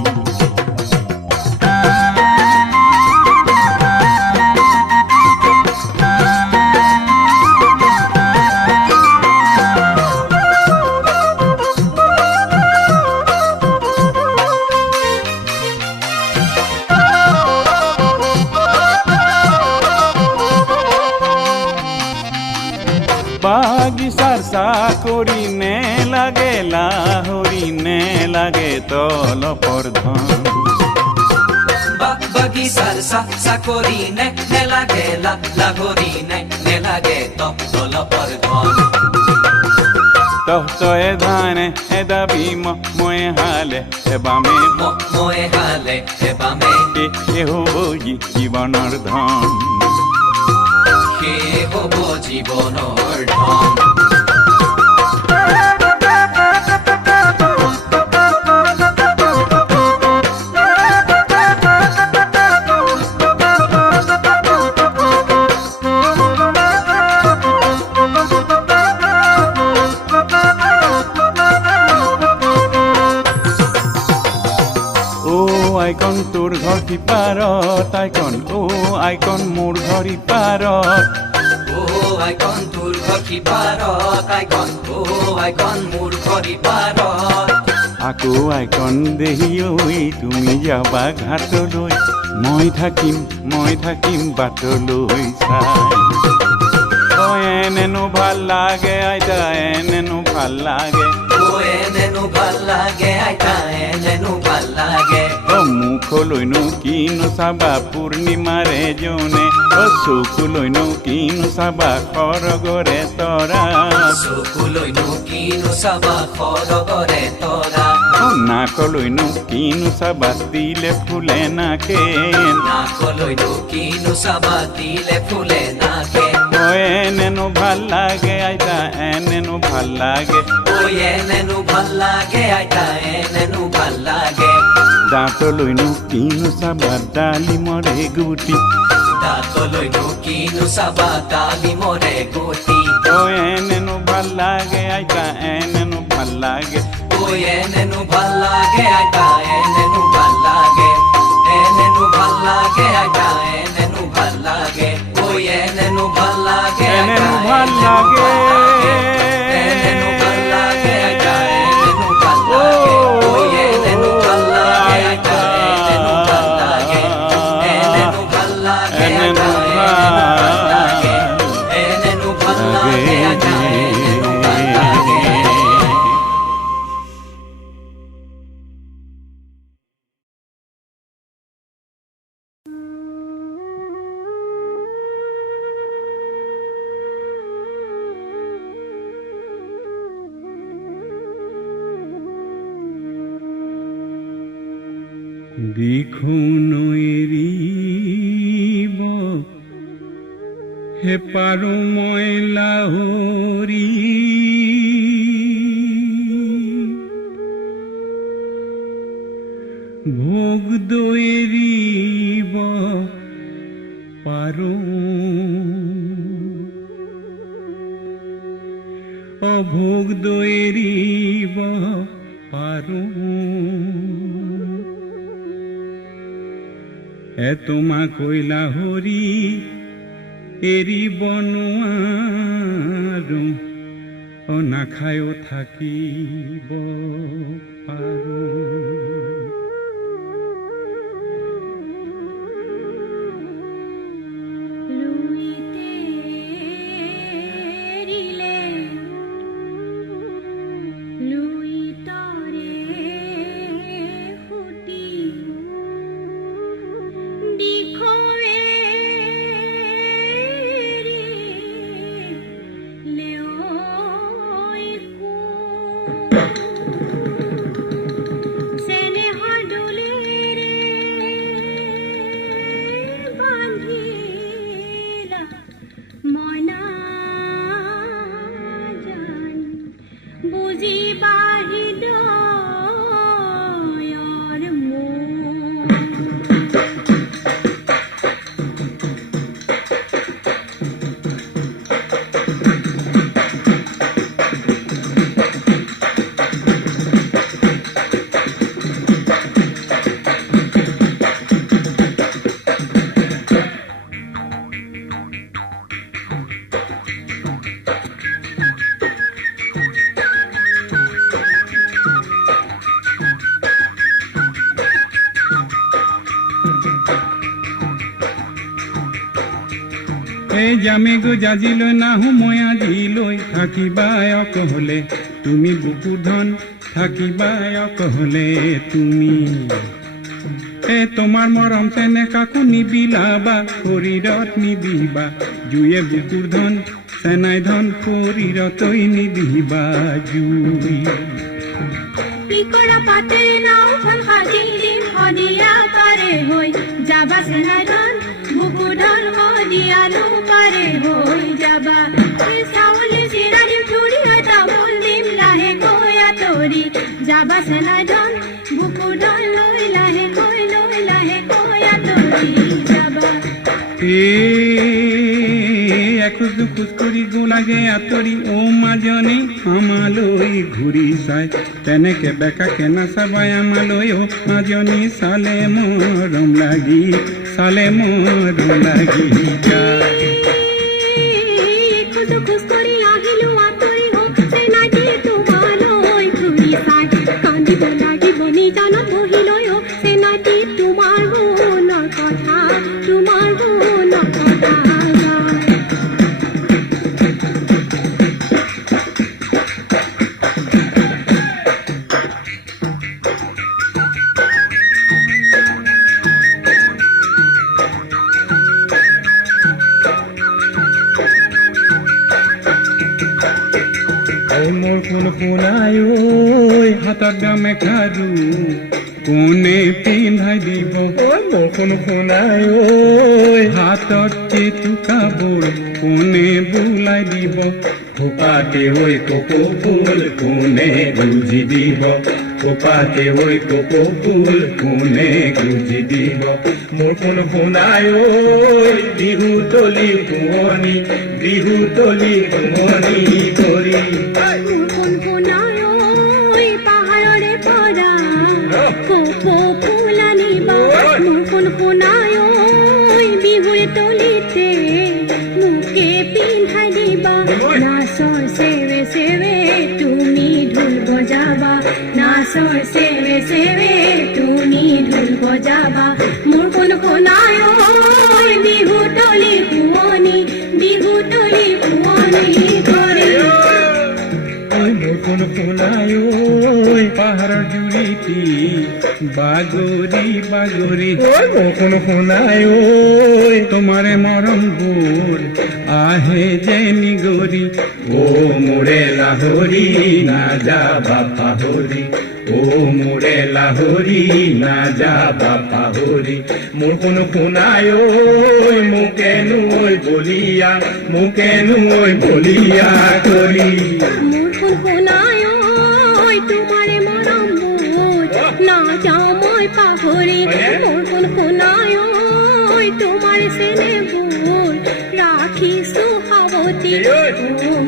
বাগিচাৰ চাকৰি নে লাগে লাহৰি নে লাগে তলপৰ ধন বাগিচাৰ চাকৰি নেলাগে লাহৰি নেলাগে তলপৰ ধন তহতয়ে ধানে এদাবি মই হালে এবামে এ হ'ব জীৱনৰ ধন হ'ব জীৱনৰ ধন আইকন তোৰ ঘৰ সিপাৰত আইকন মোৰ ঘৰ ইপাৰত আইকন তোৰ ঘৰ সিপাৰত আইকন মোৰ ঘৰ ইপাৰত আকৌ আইকন দেহি ঐ তুমি যাবা ঘাটলৈ মই থাকিম বাটলৈ চাই এনেনো ভাল লাগে আইতা এনেনো ভাল লাগে আইতা এনেনো ভাল লাগে মুখলৈনো কিনো চাবা পূৰ্ণিমাৰে জনে চকুলৈনো কিনো চাবা সৰগৰে তৰা নাকলৈনো কিনো চাবা তিলে ফুলে নাকে এনেনো ভাল লাগে আইতা এনেনো ভাল লাগে দাঁতলৈনো কিনো চাবা ডালিমৰে গুটি এনেনো ভাল লাগে আইতা এনেনো ভাল লাগে এনেনো ভাল লাগে আইতা এনেনো ভাল লাগে এনেনো ভাল লাগে আইতা এনেনো ভাল লাগে এনেনো ভাল লাগে এনেনো ভাল লাগে এনেনো ভাল লাগে আইতা এনেনো ভাল লাগে এনেনো ভাল লাগে আইতা এনেনো ভাল লাগে এনেনো ভাল লাগে এনেনো ভাল লাগে আইতা এনেনো ভাল লাগে দিখোন এৰিব হে পাৰো মই লাহৰি ভোগ দৈ এৰিব পাৰো অভোগ দৈ এৰিব পাৰো তোমা কৈলা হৰি এৰিব নোৱাৰো নাখায়ো থাকিব পাৰো জামে গো জাজিলৈ নাহো মই আজিলৈ থাকিবা অকলে তুমি বুকু ধন থাকিবা অকলে তুমি তোমাৰ মৰম তেনে কাকো নিবিলাবা শৰীৰত নিদিবা জুয়ে বুকুৰ ধন চেনাই ধন শৰীৰতৈ নিদিবা জুই পিকৰা পাতে নাওখন সাজি দিম সদিয়া পাৰে হৈ যাবা চেনাই ধন বুকুৰ ধন সদিয়ানো পাৰে হৈ যাবা চাউল চিৰা দিম চুৰিয়া তামোল দিম লাহেকৈ আঁতৰি যাবা চেনাই ধন বুকুৰ ধন লৈ লাহেকৈ আঁতৰি যাবা এখোজ দুখোজ কৰি গো লাগে আঁতৰি মাজনী আমালৈ ঘূৰি চাই তেনেকে বেকাকে নাচাবাই আমালৈ মাজনী চালে মৰম লাগি যায় এখোজ দুখোজ কৰি আহিলো আঁতৰি চেনাইটি তোমালৈ ঘূৰি চাই কান্দিব লাগিব নিজানত বহিলৈ চেনাইটি তোমাৰ গুণৰ কথা মোৰ কোন শুনাই হাতত দামে খাৰু কোনে পিন্ধাই দিব মোৰ কোন শুনাই হাতত কেতুকাবোৰ কোনে বোলাই দিব খোপাতে হৈ কপৌ ফুল কোনে গুজি দিব খোপাতে হৈ কপৌ ফুল কোনে গুজি দিব মোৰ কোন শুনাই বিহু তলি শুৱনি কৰি মোৰ কোন শুনাই পাহাৰৰে পৰা কপৌ ফুল আনিবা মোৰ কোন শুনাই বিহুৰ তলিতে মোকে পিন্ধাই দিবা নাচৰ চেৱে চেৱে তুমি ঢোল বজাবা নাচৰ চেৱে চেৱে তুমি ঢোল বজাবা মোৰ কোন শুনাই বিহু তলি শুৱনি কৰি মোৰ কোন শুনাই পাহাৰৰ জুৰিটি বাগৰি মোৰ কোন শুনাই তোমাৰে মৰমবোৰ আহে যে নিগৰি মোৰে লাহৰি নাযাবা পাহৰি মোৰে লাহৰি নাযাবা পাহৰি মোৰ কোন শুনাই মোকেনো বলিয়া কৰি মোৰ কোন শুনাই তোমাৰে মৰমবোৰ নাযাওঁ মই পাহৰি মোৰ কোন শুনাই তোমাৰ চেনেবোৰ ৰাখিছো সাৱতি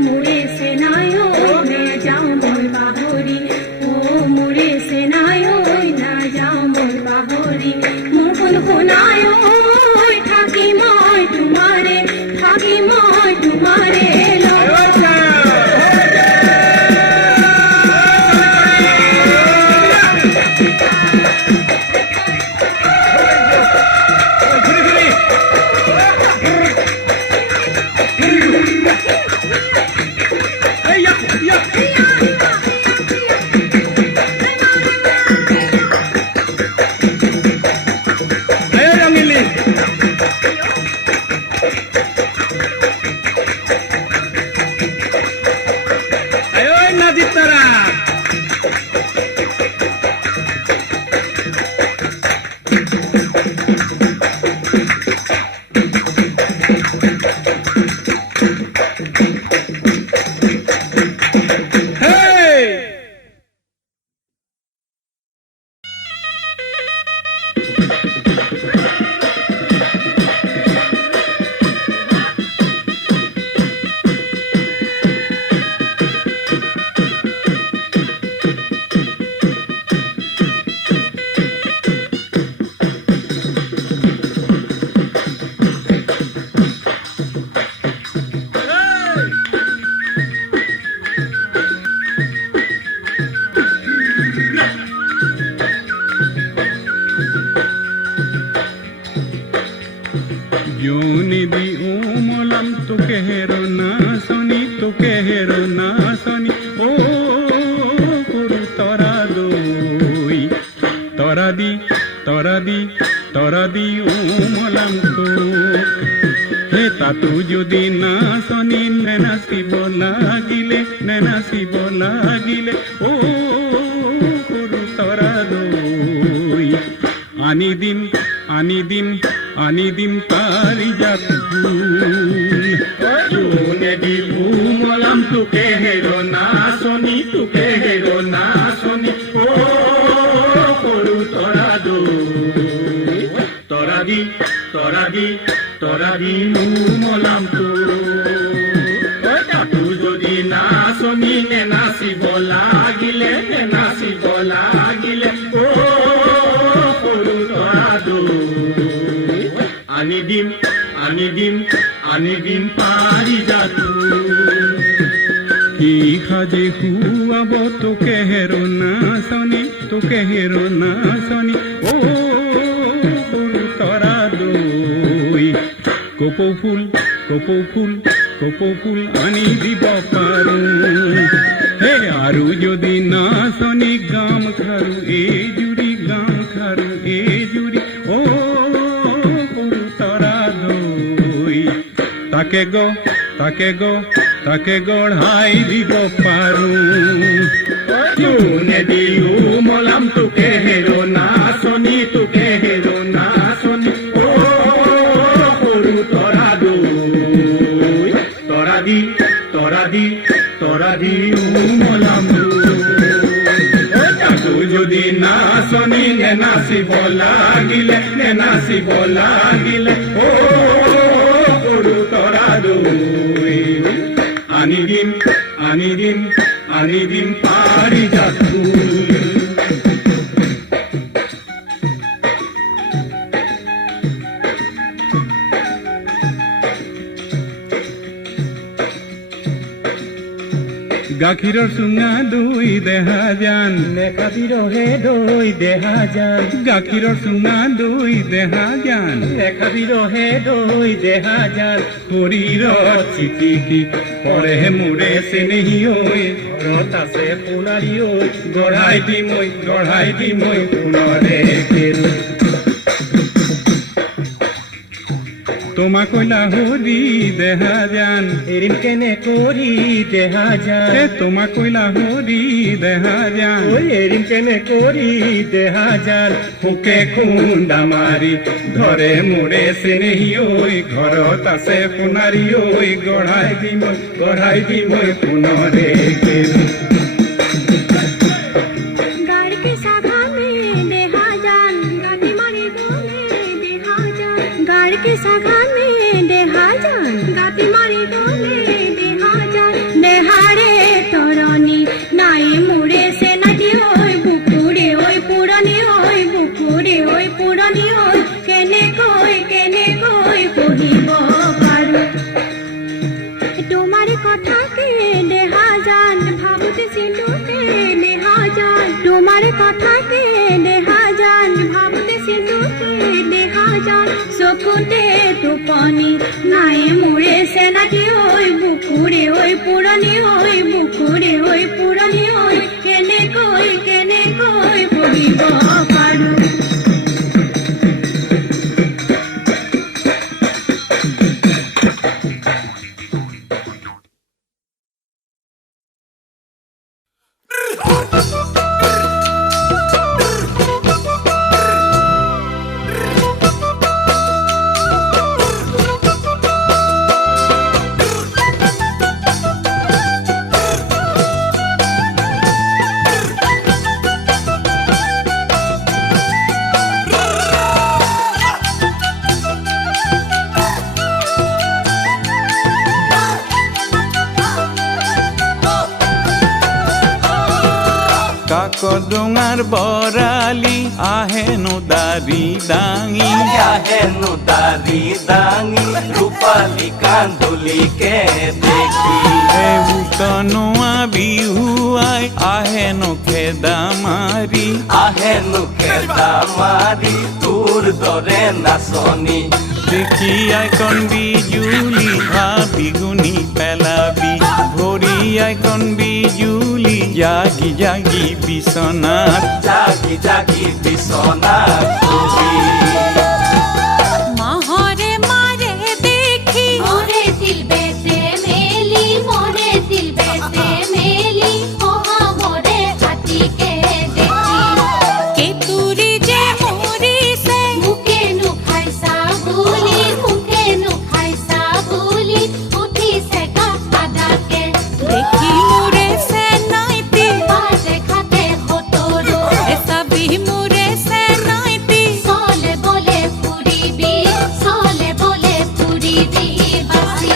মোৰে চেনাই নাযাওঁ মই পাহৰি মোৰে চেনাই নাযাওঁ মই পাহৰি মোৰ শুন শুনাই ঐ থাকি মই তোমাৰে লগত তৰা দি মলাম তোক হে তাতো যদি নাচনি নেনাচিব লাগিলে ও সৰু তৰা দৈ আনি দিম পাৰিজাত ফুল কোনে দিলো মলাম তোকে হেৰ নাচনি ও সৰু তৰা দৈ তৰা দি মলাম তাতো যদি নাচনি নেনাচিব লাগিলে ও সৰু তৰা দৈ আনি দিম পাৰিজাত কি সাজে খুৱাব তোকে হেৰ নাচনি ও সৰু তৰা দৈ কপৌ ফুল আনি দিব পাৰো হে আৰু যদি নাচনি গাম খাৰু এই জুৰি ও সৰু তৰা দৈ তাকে গঢ়াই দিব পাৰো কোনে দিলো মলাম তোকে হেৰ নাচনি ও সৰু তৰা দৈ তৰা দি মলাম তাতো যদি নাচনি নেনাচিব লাগিলে ও সৰু তৰা দৈ আনি দিম পাৰিজাত ফুল গাখীৰৰ চুঙা দৈ দেহা জান নেখাবিৰহে দৈ দেহা জান গাখীৰৰ চুঙা দৈ দেহা জান নেখাবিৰহে দৈ দেহা জান শৰীৰত চিটিকি পৰেহে মোৰে চেনেহী ঐ ঘৰত আছে সোণাৰী ঐ গঢ়াই দি মই সোণৰে কেৰু তোমাক লাহৰি দেহা জান এৰিম কেনে কৰি দেহা জান তোমাক লাহৰি দেহা জান এৰিম কেনে কৰি দেহা জান পোকে খুন্দা মাৰি ঘৰে মোৰে চেনেহী ঐ ঘৰত আছে সোণাৰী ঐ গঢ়াই দি মই সোণৰে কেৰু পুৰণি চকুতে টোপনি নাই মোৰে চেনাকি ঐ বুকুৰে ঐ পুৰণি ঐ বুকুৰে ঐ পুৰণি ঐ কেনেকৈ কেনেকৈ পঢ়িব পাৰো কাকডোঙাৰ বৰালি আহেনো দাৰি দাঙি আহেনো দাৰি দাঙি ৰূপালী কান্দুলিকে দেখি বুকনোৱা বিহুৱাই আহেনো খেদা মাৰি আহেনো খেদা মাৰি তোৰ দৰে নাচনি দেখি আইকন বিজুলি ভাবি গুণি পেলাবি ভৰি আইকন বিজুলি জাগি জাগি বিচনাত জাগি জাগি বিচনাত শুবি মাহরে মারে দেখি মোরে দিল বেতে মেলি ওহা মোরে হাতিকে দেখি কেতুরি যে মরিছে মুখে নু খাইছা বুলি উঠিছে কাদাকে দেখি মোরে সে নাইতি বাজে খাতে হতরু এসাবি মোরে সে নাইতি চলে বলে ফুরিবি বাসি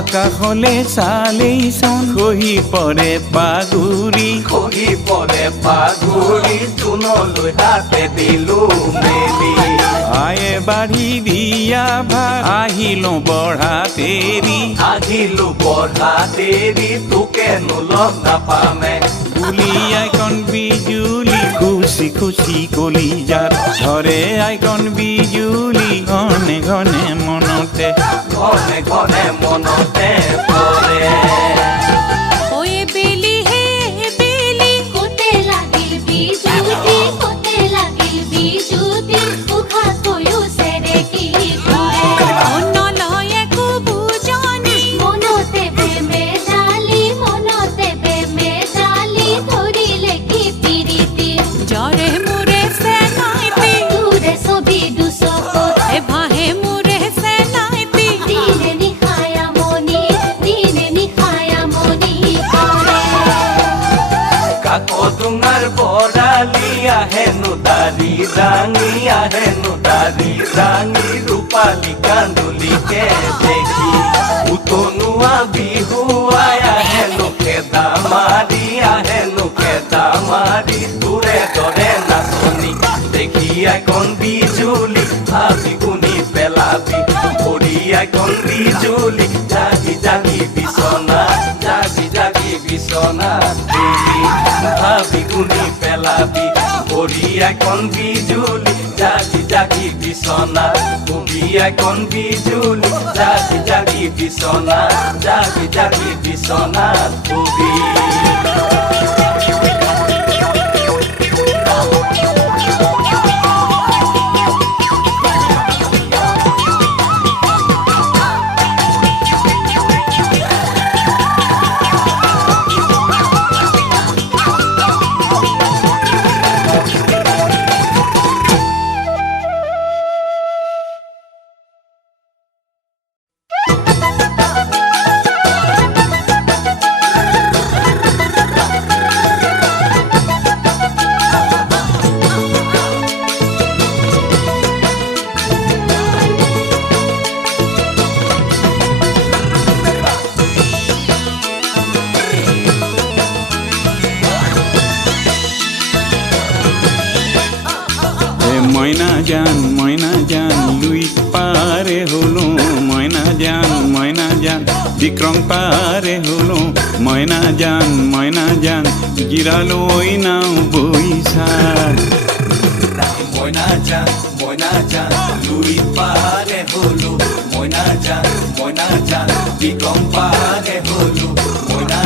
আকাশলে চালেই চোন খহি পৰে পাগুৰি খহি পৰে পাগুৰি জোনলৈ হাতে দিলো মেলি আয়ে বাঢ়ি দিয়া ভাত আহিলো বঢ়া তেৰি আহিলো বঢ়া দেৰি তোকেনো লগ নাপামে বুলি আইকন বিজুলি খুচি খুচি কলিজাত ধৰে আইকন বিজুলি ঘনে ঘনে মনতে ঘনে ঘনে মনতে পৰে ওই বেলি হে বেলি কোতে লাগিল বিজুতি উখা কয়ো সেরে কি করে অনলয়ে কুবুজনি মনতে প্রেমে জালি ধরিলে কি পিরিতি জরে মোরে সে নাইতি দূরে ছবি দুচকত এ ভাহে মোরে সে নাইতি দিনে নিশায়া মনি করে কাকডোঙাৰ বৰালি আহেনো দাৰি দাঙি ৰূপালী কান্দুলিকে দেখি উতনুৱা বিহুৱাই আহেনো খেদা মাৰি তোৰে দৰে নাচনি দেখি আইকন বিজুলি ভাবি গুণি পেলাবি ভৰি আইকন বিজুলি জাগি জাগি বিচনাত ভাবি গুণি পেলাবি ভৰি আইকন বিজুলি জাগি জাগি বিচনাত ভৰি আইকন বিজুলি জাগি জাগি বিচনাত শুবি লুই পারে হলো ময়না জান বিক্রম পারে হলো ময়না জান গিরালো ওই নাও বৈশাখ ময়না জান লুই পারে হলো ময়না জান বিক্রম পারে হলো ময়না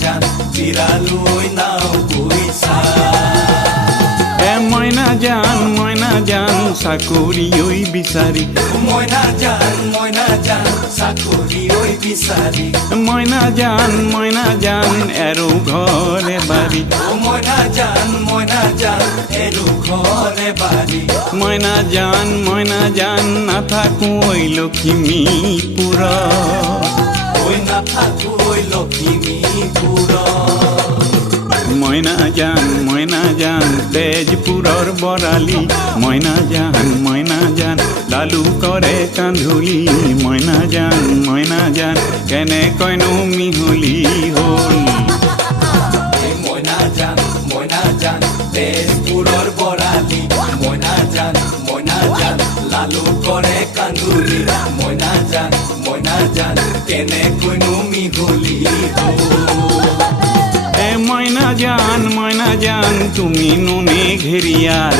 জান জিরালুই নাও বৈশা ময়না জান চাকৰি ঐ বিচাৰি ময়না জান চাকৰি ঐ বিচাৰি ময়না জান এৰো ঘৰে বাৰী ময়না জান এৰো ঘৰে বাৰী ময়না জান নাথাকো ঐ লখিমীপুৰ ঐ নাথাকো ঐ লখিমীপুৰ ময়না জান তেজপুৰৰ বৰালি ময়না জান লালু কৰে কান্ধুলি ময়না জান কেনেকৈনো মিহলি হ'ল ময়না জান তেজপুৰৰ বৰালি ময়না জান লালু কৰে কান্ধুলি ময়না জান কেনেকৈনো মিহলি ময়না জান তুমি নুনে ঘেৰিয়াল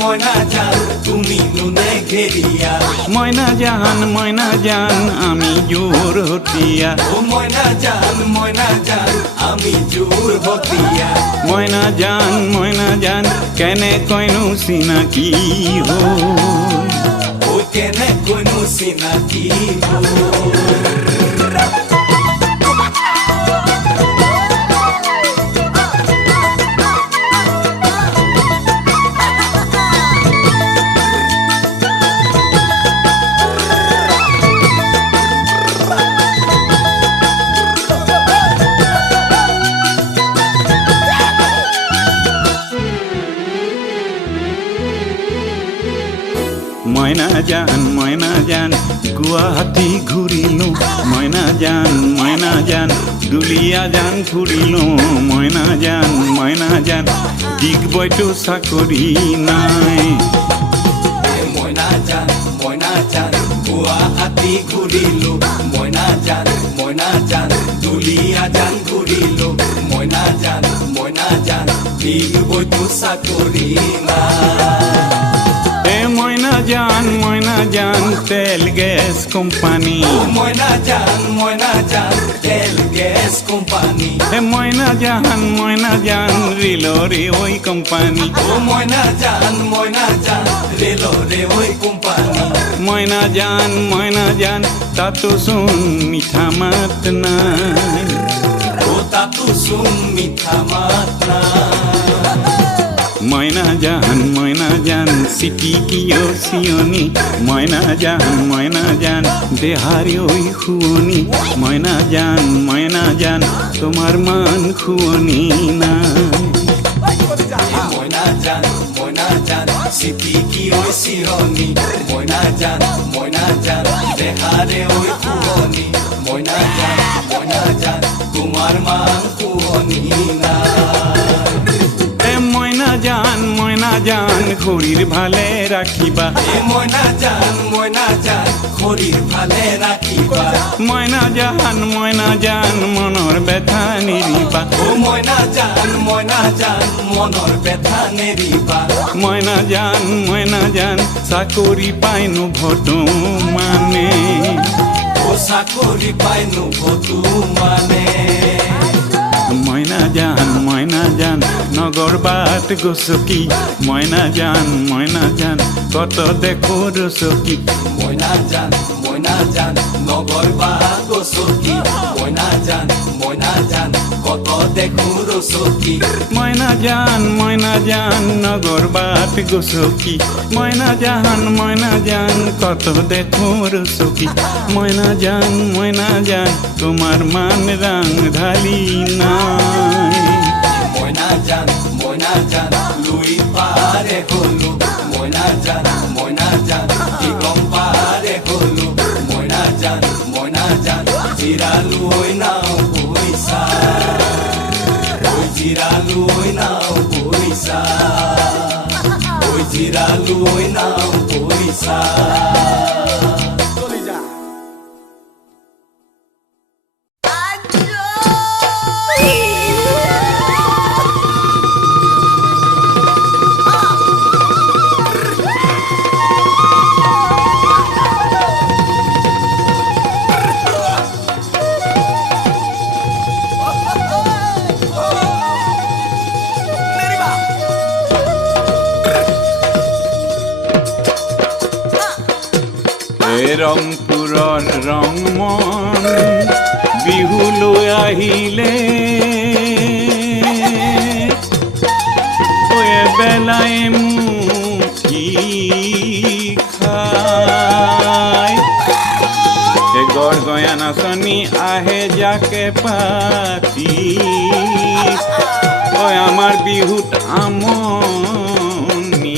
ময়না জান তুমি নুনে ঘেৰিয়া ময়না জান আমি জোৰ হতিয়া ময়না জান আমি জোৰ হতিয়া ময়না জান কেনেকৈনো চিনাকি হ'ল ও কেনেকৈনো চিনাকি হ'ল ময়না জান গুৱাহাটী ঘূৰিলো ময়না জান দুলীয়া জান ফুৰিলো ময়না জান ডিগবৈতো চাকৰি নাই ময়না জান গুৱাহাটী ঘূৰিলো ময়না জান দুলীয়া জান ঘূৰিলো ময়না জান ডিগবৈতো চাকৰি নাই ময়না জান তেল গেছ কোম্পানী ময়না জান তেল গেছ কোম্পানী ময়না জান ৰেলৰে ঐ কোম্পানী ময়না জান ৰেলৰে ঐ কোম্পানী ময়না জান তাতো চোন মিঠা মাত নাই তাতো চোন মিঠা মাত নাই ময়না জান চিটি কিয় চিয়নি ময়না জান দেহাৰী ঐ শুৱনি ময়না জান তোমাৰ মান শুৱনি নাই ময়না জান চিটি কি ঐ চিৰণি ময়না জান দেহাৰে ঐ শুৱনি ময়না জান তোমাৰ মান শুৱনি নাই ময়না জান শৰীৰ ভালে ৰাখিবা ময়না জান শৰীৰ ভালে ৰাখিবা ময়না জান মনৰ ব্যথা নেৰিবা ময়না জান মনৰ ব্যথা নেৰিবা ময়না জান চাকৰি পাইনো ভটো মানে চাকৰি পাইনো ভটো মানে ময়না জান নগৰ বাট গছকি ময়না জান কত দেখো ৰচকি ময়না জান নগৰ বাট গছকি ময়না জান কত দেখো ৰচকি ময়না জান নগৰ বাট গছকি ময়না জান কত দেখো ৰচকি ময়না জান তোমাৰ মান ৰাং ঢালি নাই ময়না জান লুই পারে হলো ময়না জান কি গম পারে হলো ময়না জান জিরালু ওই নাও পয়সা ওই জিরালু ওই নাও পয়সা ওই চিৰালৈ নাম কৰিছা ৰংপুৰৰ ৰং মন বিহুলৈ আহিলে বেলাই মুঠি খাই গড় গয়া নাচনি আহে যাকে পাতি আমাৰ বিহুত আমনি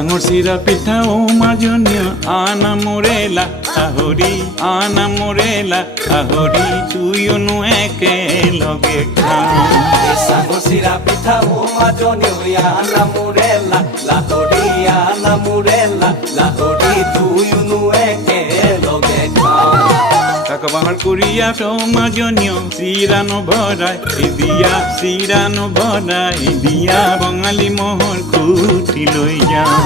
ডাঙৰ চিৰা পিঠা ও মাজনীয় আনা মৰেলা আহৰি আনা মৰেলা আহৰি তুইনো একেলগে খাওঁ ডাঙৰ চিৰা পিঠা ও মাজনীয় আনা মৰেলা লাহৰি আনা মৰেলা লাহৰি তুইনো একেলগে খাওঁ কাকবাহৰ কুৰিয়া তো মাজনীয় চিৰা নভৰাই চিৰা নভৰাই দিয়া বঙালী মহৰ খুটি লৈ যাওঁ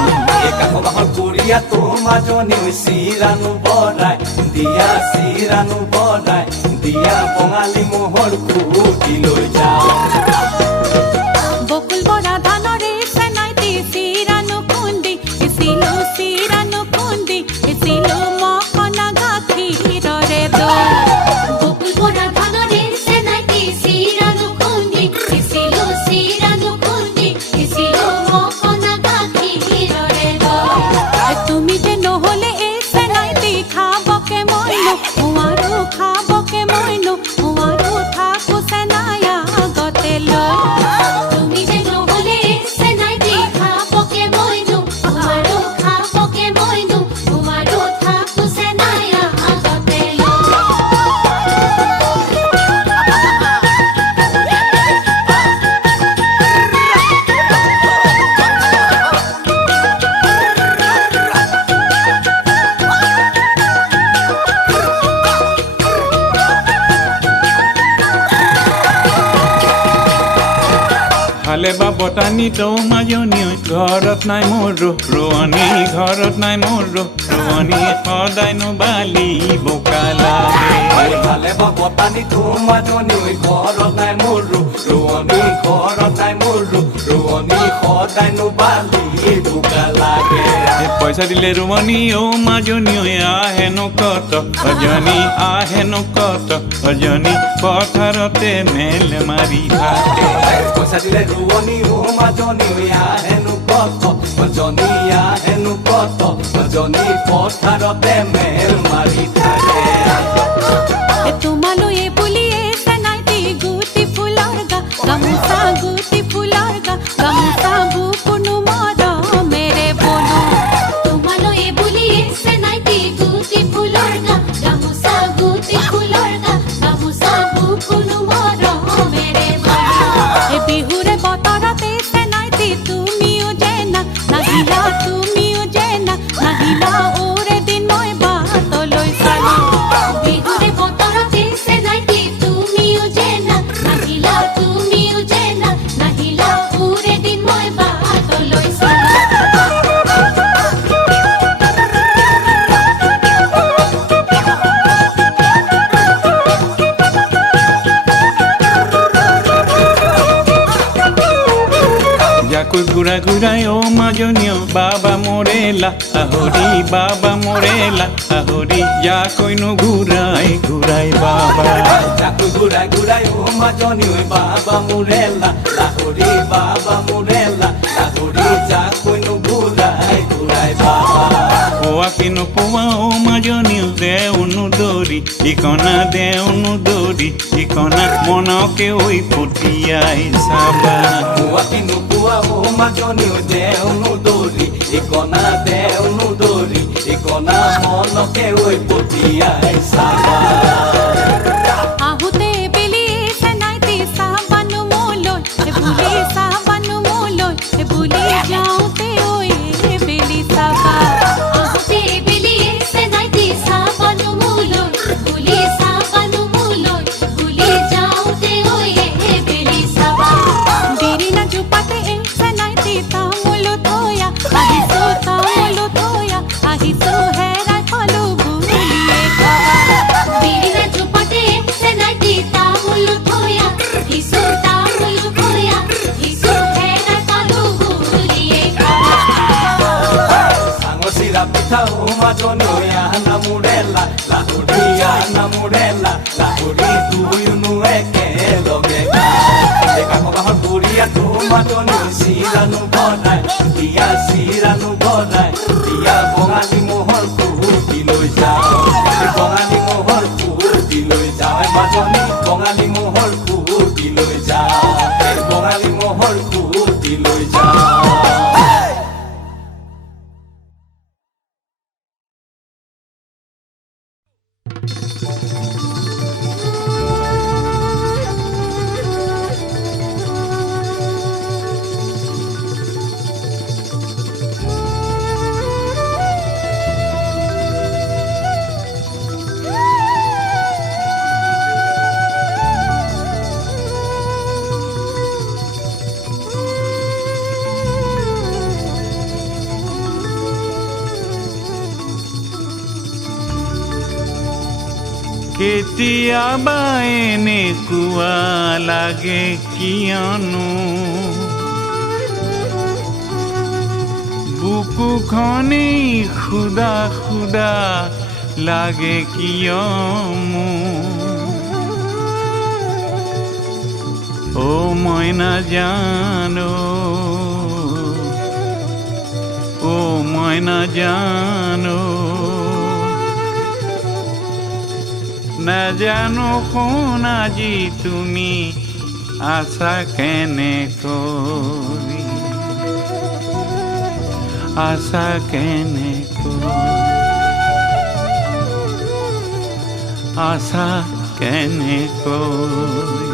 কাকবাহৰ কুৰিয়া তো মাজনীয় চিৰা নভৰাই দিয়া বঙালী মহৰ খুটি লৈ যাওঁ বকুল বৰা ধানৰে চেনাইতি চিৰানো খুন্দি ইছিলো মখনা গাখীৰৰে দৈ বকুল বৰা ধানৰে চেনাইতি চিৰানো খুন্দি ইছিলো মখনা গাখীৰৰে দৈ তুমি যে নহলে এই চেনাইতি খাবকে মইনো নোৱাৰো থাকো চেনায়া আগতে লৈ তুমি যে নহলে চেনাইতি খাবকে মইনো নোৱাৰো থাকো চেনায়া আগতে খালে বা বটানি তো মাজনীয় ঘৰত নাই মোৰ ৰোৱনী ঘৰত নাই মোৰ ৰোৱনী সদায় বালি বোকা লাগে ভালে বা বটানি তো মাজনীয় ঘৰত নাই মোৰ ৰোৱনী ঘৰত নাই মোৰ ৰোৱনী সদায় বালি বোকা লাগে পইচা দিলে ৰোৱনী ও মাজনীয় আহেনো কত অজনী পথাৰতে মেল মাৰি থাকে পইচা দিলে ৰোৱনী ও মাজনী আহেনো কত অজনী পথাৰতে মেল মাৰি থাকে তোমালৈ বুলিয়ে চেনাইতি গুটি ফুলৰ গামোচা বুকুনো মৰমেৰে বনো তোমালৈ বুলিয়ে চেনাইতি গুটি ফুলৰ গামোচা বুকুনো মৰমেৰে এই বিহুৰে বতৰতে চেনাইতি তুমিও জেনা নাহিলা ওৰে দিন মই বাটলৈ চালো বিহুৰে বতৰতে চেনাইতি তুমিও জেনা নাহিলা ওৰে দিন মই বাটলৈ চালো জাকৈ ঘূৰাই ও মাজনীয় বাবা মৰেলা আহৰি জাকৈনো ঘূৰাই বাবা জাকৈ ঘূৰাই ও মাজনীয় বাবা মৰেলা লাহৰি জাকৈনো ঘূৰাই বাবা ও পোৱা কি নোপোৱা ও মাজনী দেউনো দৌৰি ইকনা দেউনো দৌৰি ইকনা মনকে ঐ পতিয়াই চাবা পোৱা কি নোপোৱা ও মাজনী দেউনো দৌৰি ইকনা দেউনো দৌৰি ইকনা মনকে ঐ পতিয়াই চাবা আহোতে বেলি চেনাইতে চাবানো মোলৈ বুলি চাবানো মোলৈ বুলি যাওঁতে ঐ বেলি চাবা আহোতে বেলি চেনাইতে চাবানো মোলৈ বুলি চাবানো মোলৈ বুলি যাওঁতে ঐ বেলি চাবা দেৰি নাজোপাতে চেনাইতে তামোলো থৈয়া আহিছো হেৰাই পালো বুলিয়ে কবা বেলি নাজোপাতে চেনাইতে তামোলো থৈয়া আহিছো হেৰাই পালো বুলিয়ে কবা Sangosira pita o majoni ana murela la huri tuyu nu eke loge eka ko bahar buria tu majoni sira nu bodai dia bongani mohor ku diloi jao bongani mohor ku diloi jao majoni bongani mohor ku diloi jao bongani mohor ku diloi jao কেতিয়াবা এনেকুৱা লাগে কিয়নো বুকুখনেই খুদা খুদা লাগে কিয় ও মই নাজানো ও মই নাজানো নাজানো কোন আজি তুমি আশা কেনে কৰি আশা কেনে আশা কেনে কৰি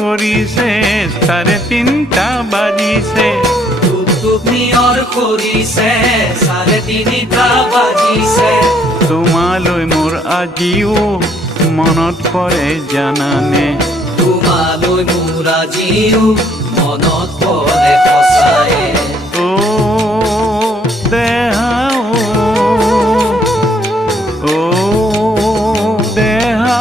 কৰিছে 3:30 বাজিছে নিয়ৰ কৰিছে 3:30 বাজিছে তোমালৈ মোৰ আজিও মনত পৰে জানানে তোমালৈ মোৰ আজিও মনত পৰে সঁচাই ও দেহা ও দেহা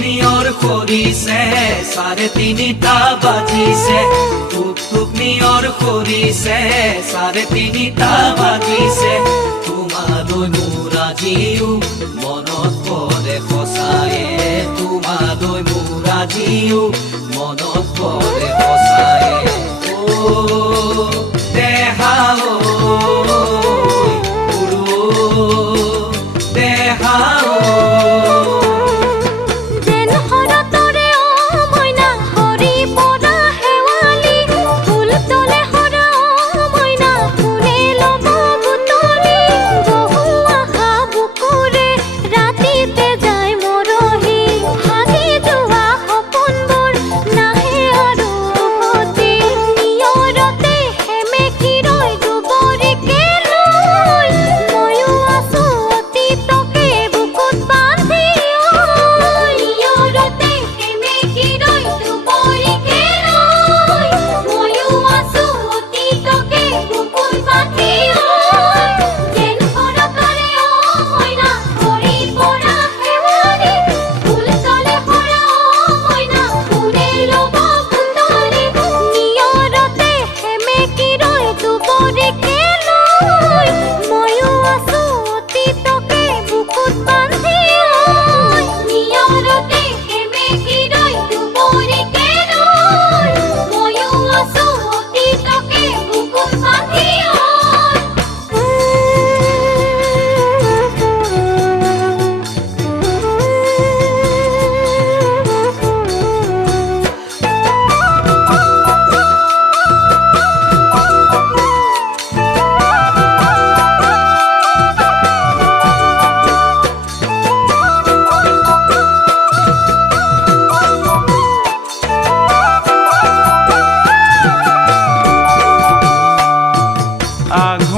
নিয়ৰ কৰিছে 3:30 বাজিছে নিয়ৰ কৰিছে 3:30 বাজিছে তোমালৈ মোৰ আজিও মনত পৰে সঁচাই তোমালৈ মোৰ আজিও মনত পৰে সঁচাই ও দেহা দেহা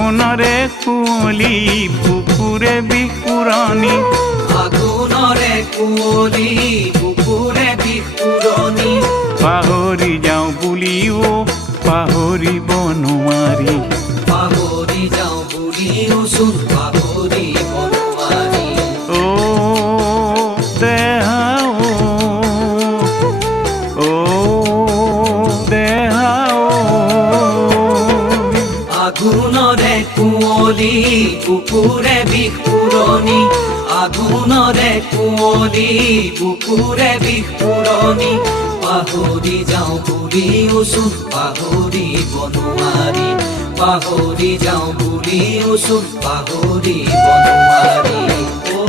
ফাগুনৰে কুঁৱলী বুকুৰে বিহুৰণি ফাগুনৰে কুঁৱলী বুকুৰে বিহুৰণি পাহৰি যাওঁ বুলিও পাহৰিব নোৱাৰি পাহৰি যাওঁ বুলিও চোন পাহৰিব নোৱাৰি ও দেহা ও দেহা আঘোণৰে কুঁৱলী বুকুৰে বিহুৰণি আঘোণৰে কুঁৱলী বুকুৰে বিহুৰণি পাহৰি যাওঁ বুলিও চোন পাহৰিব নোৱাৰি পাহৰি যাওঁ বুলিও চোন পাহৰিব নোৱাৰি ও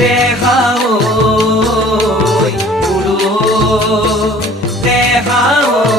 দেহা ঐ বোলো দেহা ঐ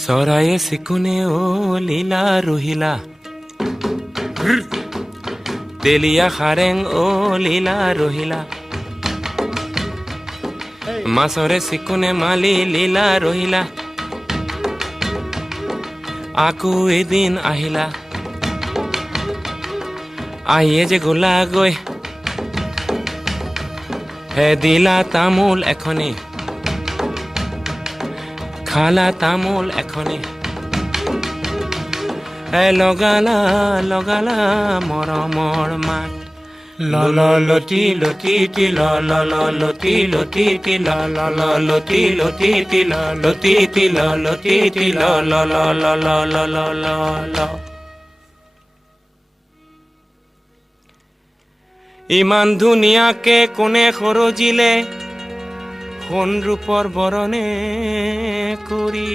চৰায়ে চিকুনে ও লীলা ৰহিলা তেলিয়া খাৰেং ও লীলা ৰহিলা মাছৰে চিকুনে মালি লীলা ৰহিলা আকৌ এদিন আহিলা আহিয়ে যে গলা গৈ হে দিলা তামোল এখনি খালা তামোল এখনি লগালা লগালা মৰমৰ মাত ললতি লতি তি ললতি লতি তি ললতি লতি তি ললতি তি ললতি তি লল ইমান ধুনীয়াকে কোনে সৰজিলে সোণ ৰূপৰ বৰণে কৰি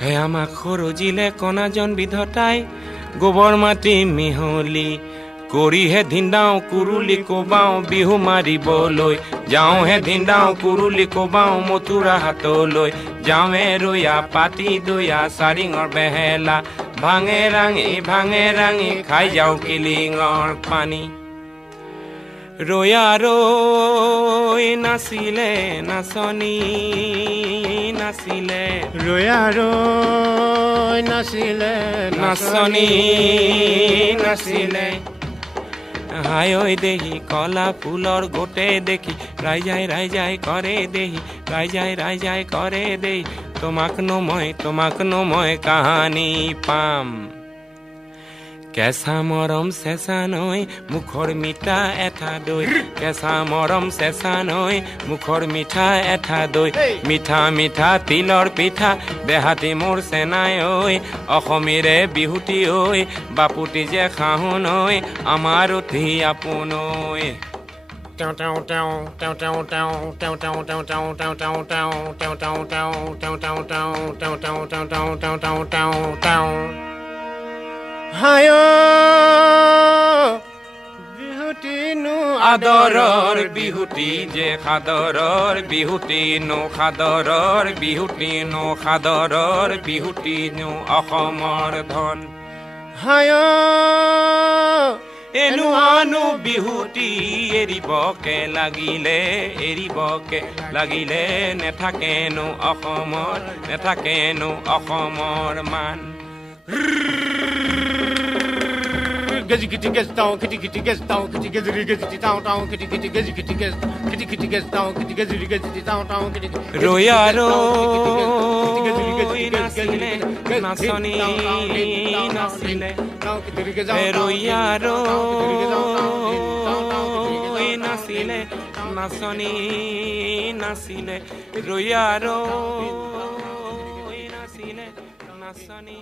হে আমাক সৰজিলে কণাজন বিধতাই গোবৰ মাটি মিহলি কৰিহে ধিন্দাও কুৰুলি কোবাও বিহু মাৰিবলৈ যাওঁহে ধিন্দাও কুৰুলি কোবাও মথুৰা হাতলৈ যাওঁহে ৰৈয়া পাতি দৈয়া চাৰিঙৰ বেহেলা ভাঙে ৰাঙি খাই যাওঁ কিলিঙৰ পানী ৰৈয়া ৰৈ নাছিলে নাচনী নাছিলে ৰৈয়া ৰৈ নাছিলে নাচনী নাছিলে হাই ঐ দেহি কলা ফুলৰ গোটে দেখি ৰাইজাই কৰে দেহি ৰাইজাই কৰে দেহি তোমাক নো মই কাহানী পাম কেঁচা মৰম চেঁচা নৈ মুখৰ মিঠা এটা দৈ কেঁচা মৰম চেঁচা নৈ মুখৰ মিঠা এটা দৈ মিঠা মিঠা তিলৰ পিঠা দেহাতি মোৰ চেনাই ঐ অসমীৰে বিহুতি ঐ বাপুতি যে খাহো নৈ আমাৰ অতি আপোন ঐ হায় বিহুতিনো আদৰৰ বিহুতি যে সাদৰৰ বিহুতি নো সাদৰৰ বিহুতি নো সাদৰৰ বিহুতি নো অসমৰ ধন হায় এনুৱানো বিহুতি এৰিবকে লাগিলে নেথাকেনো অসমৰ মান Gets down, kitty gets down, kitty gets down, kitty gets down, kitty gets down, Royaro nasile nasoni nasile Royaro nasile nasoni nasile Royaro nasile nasoni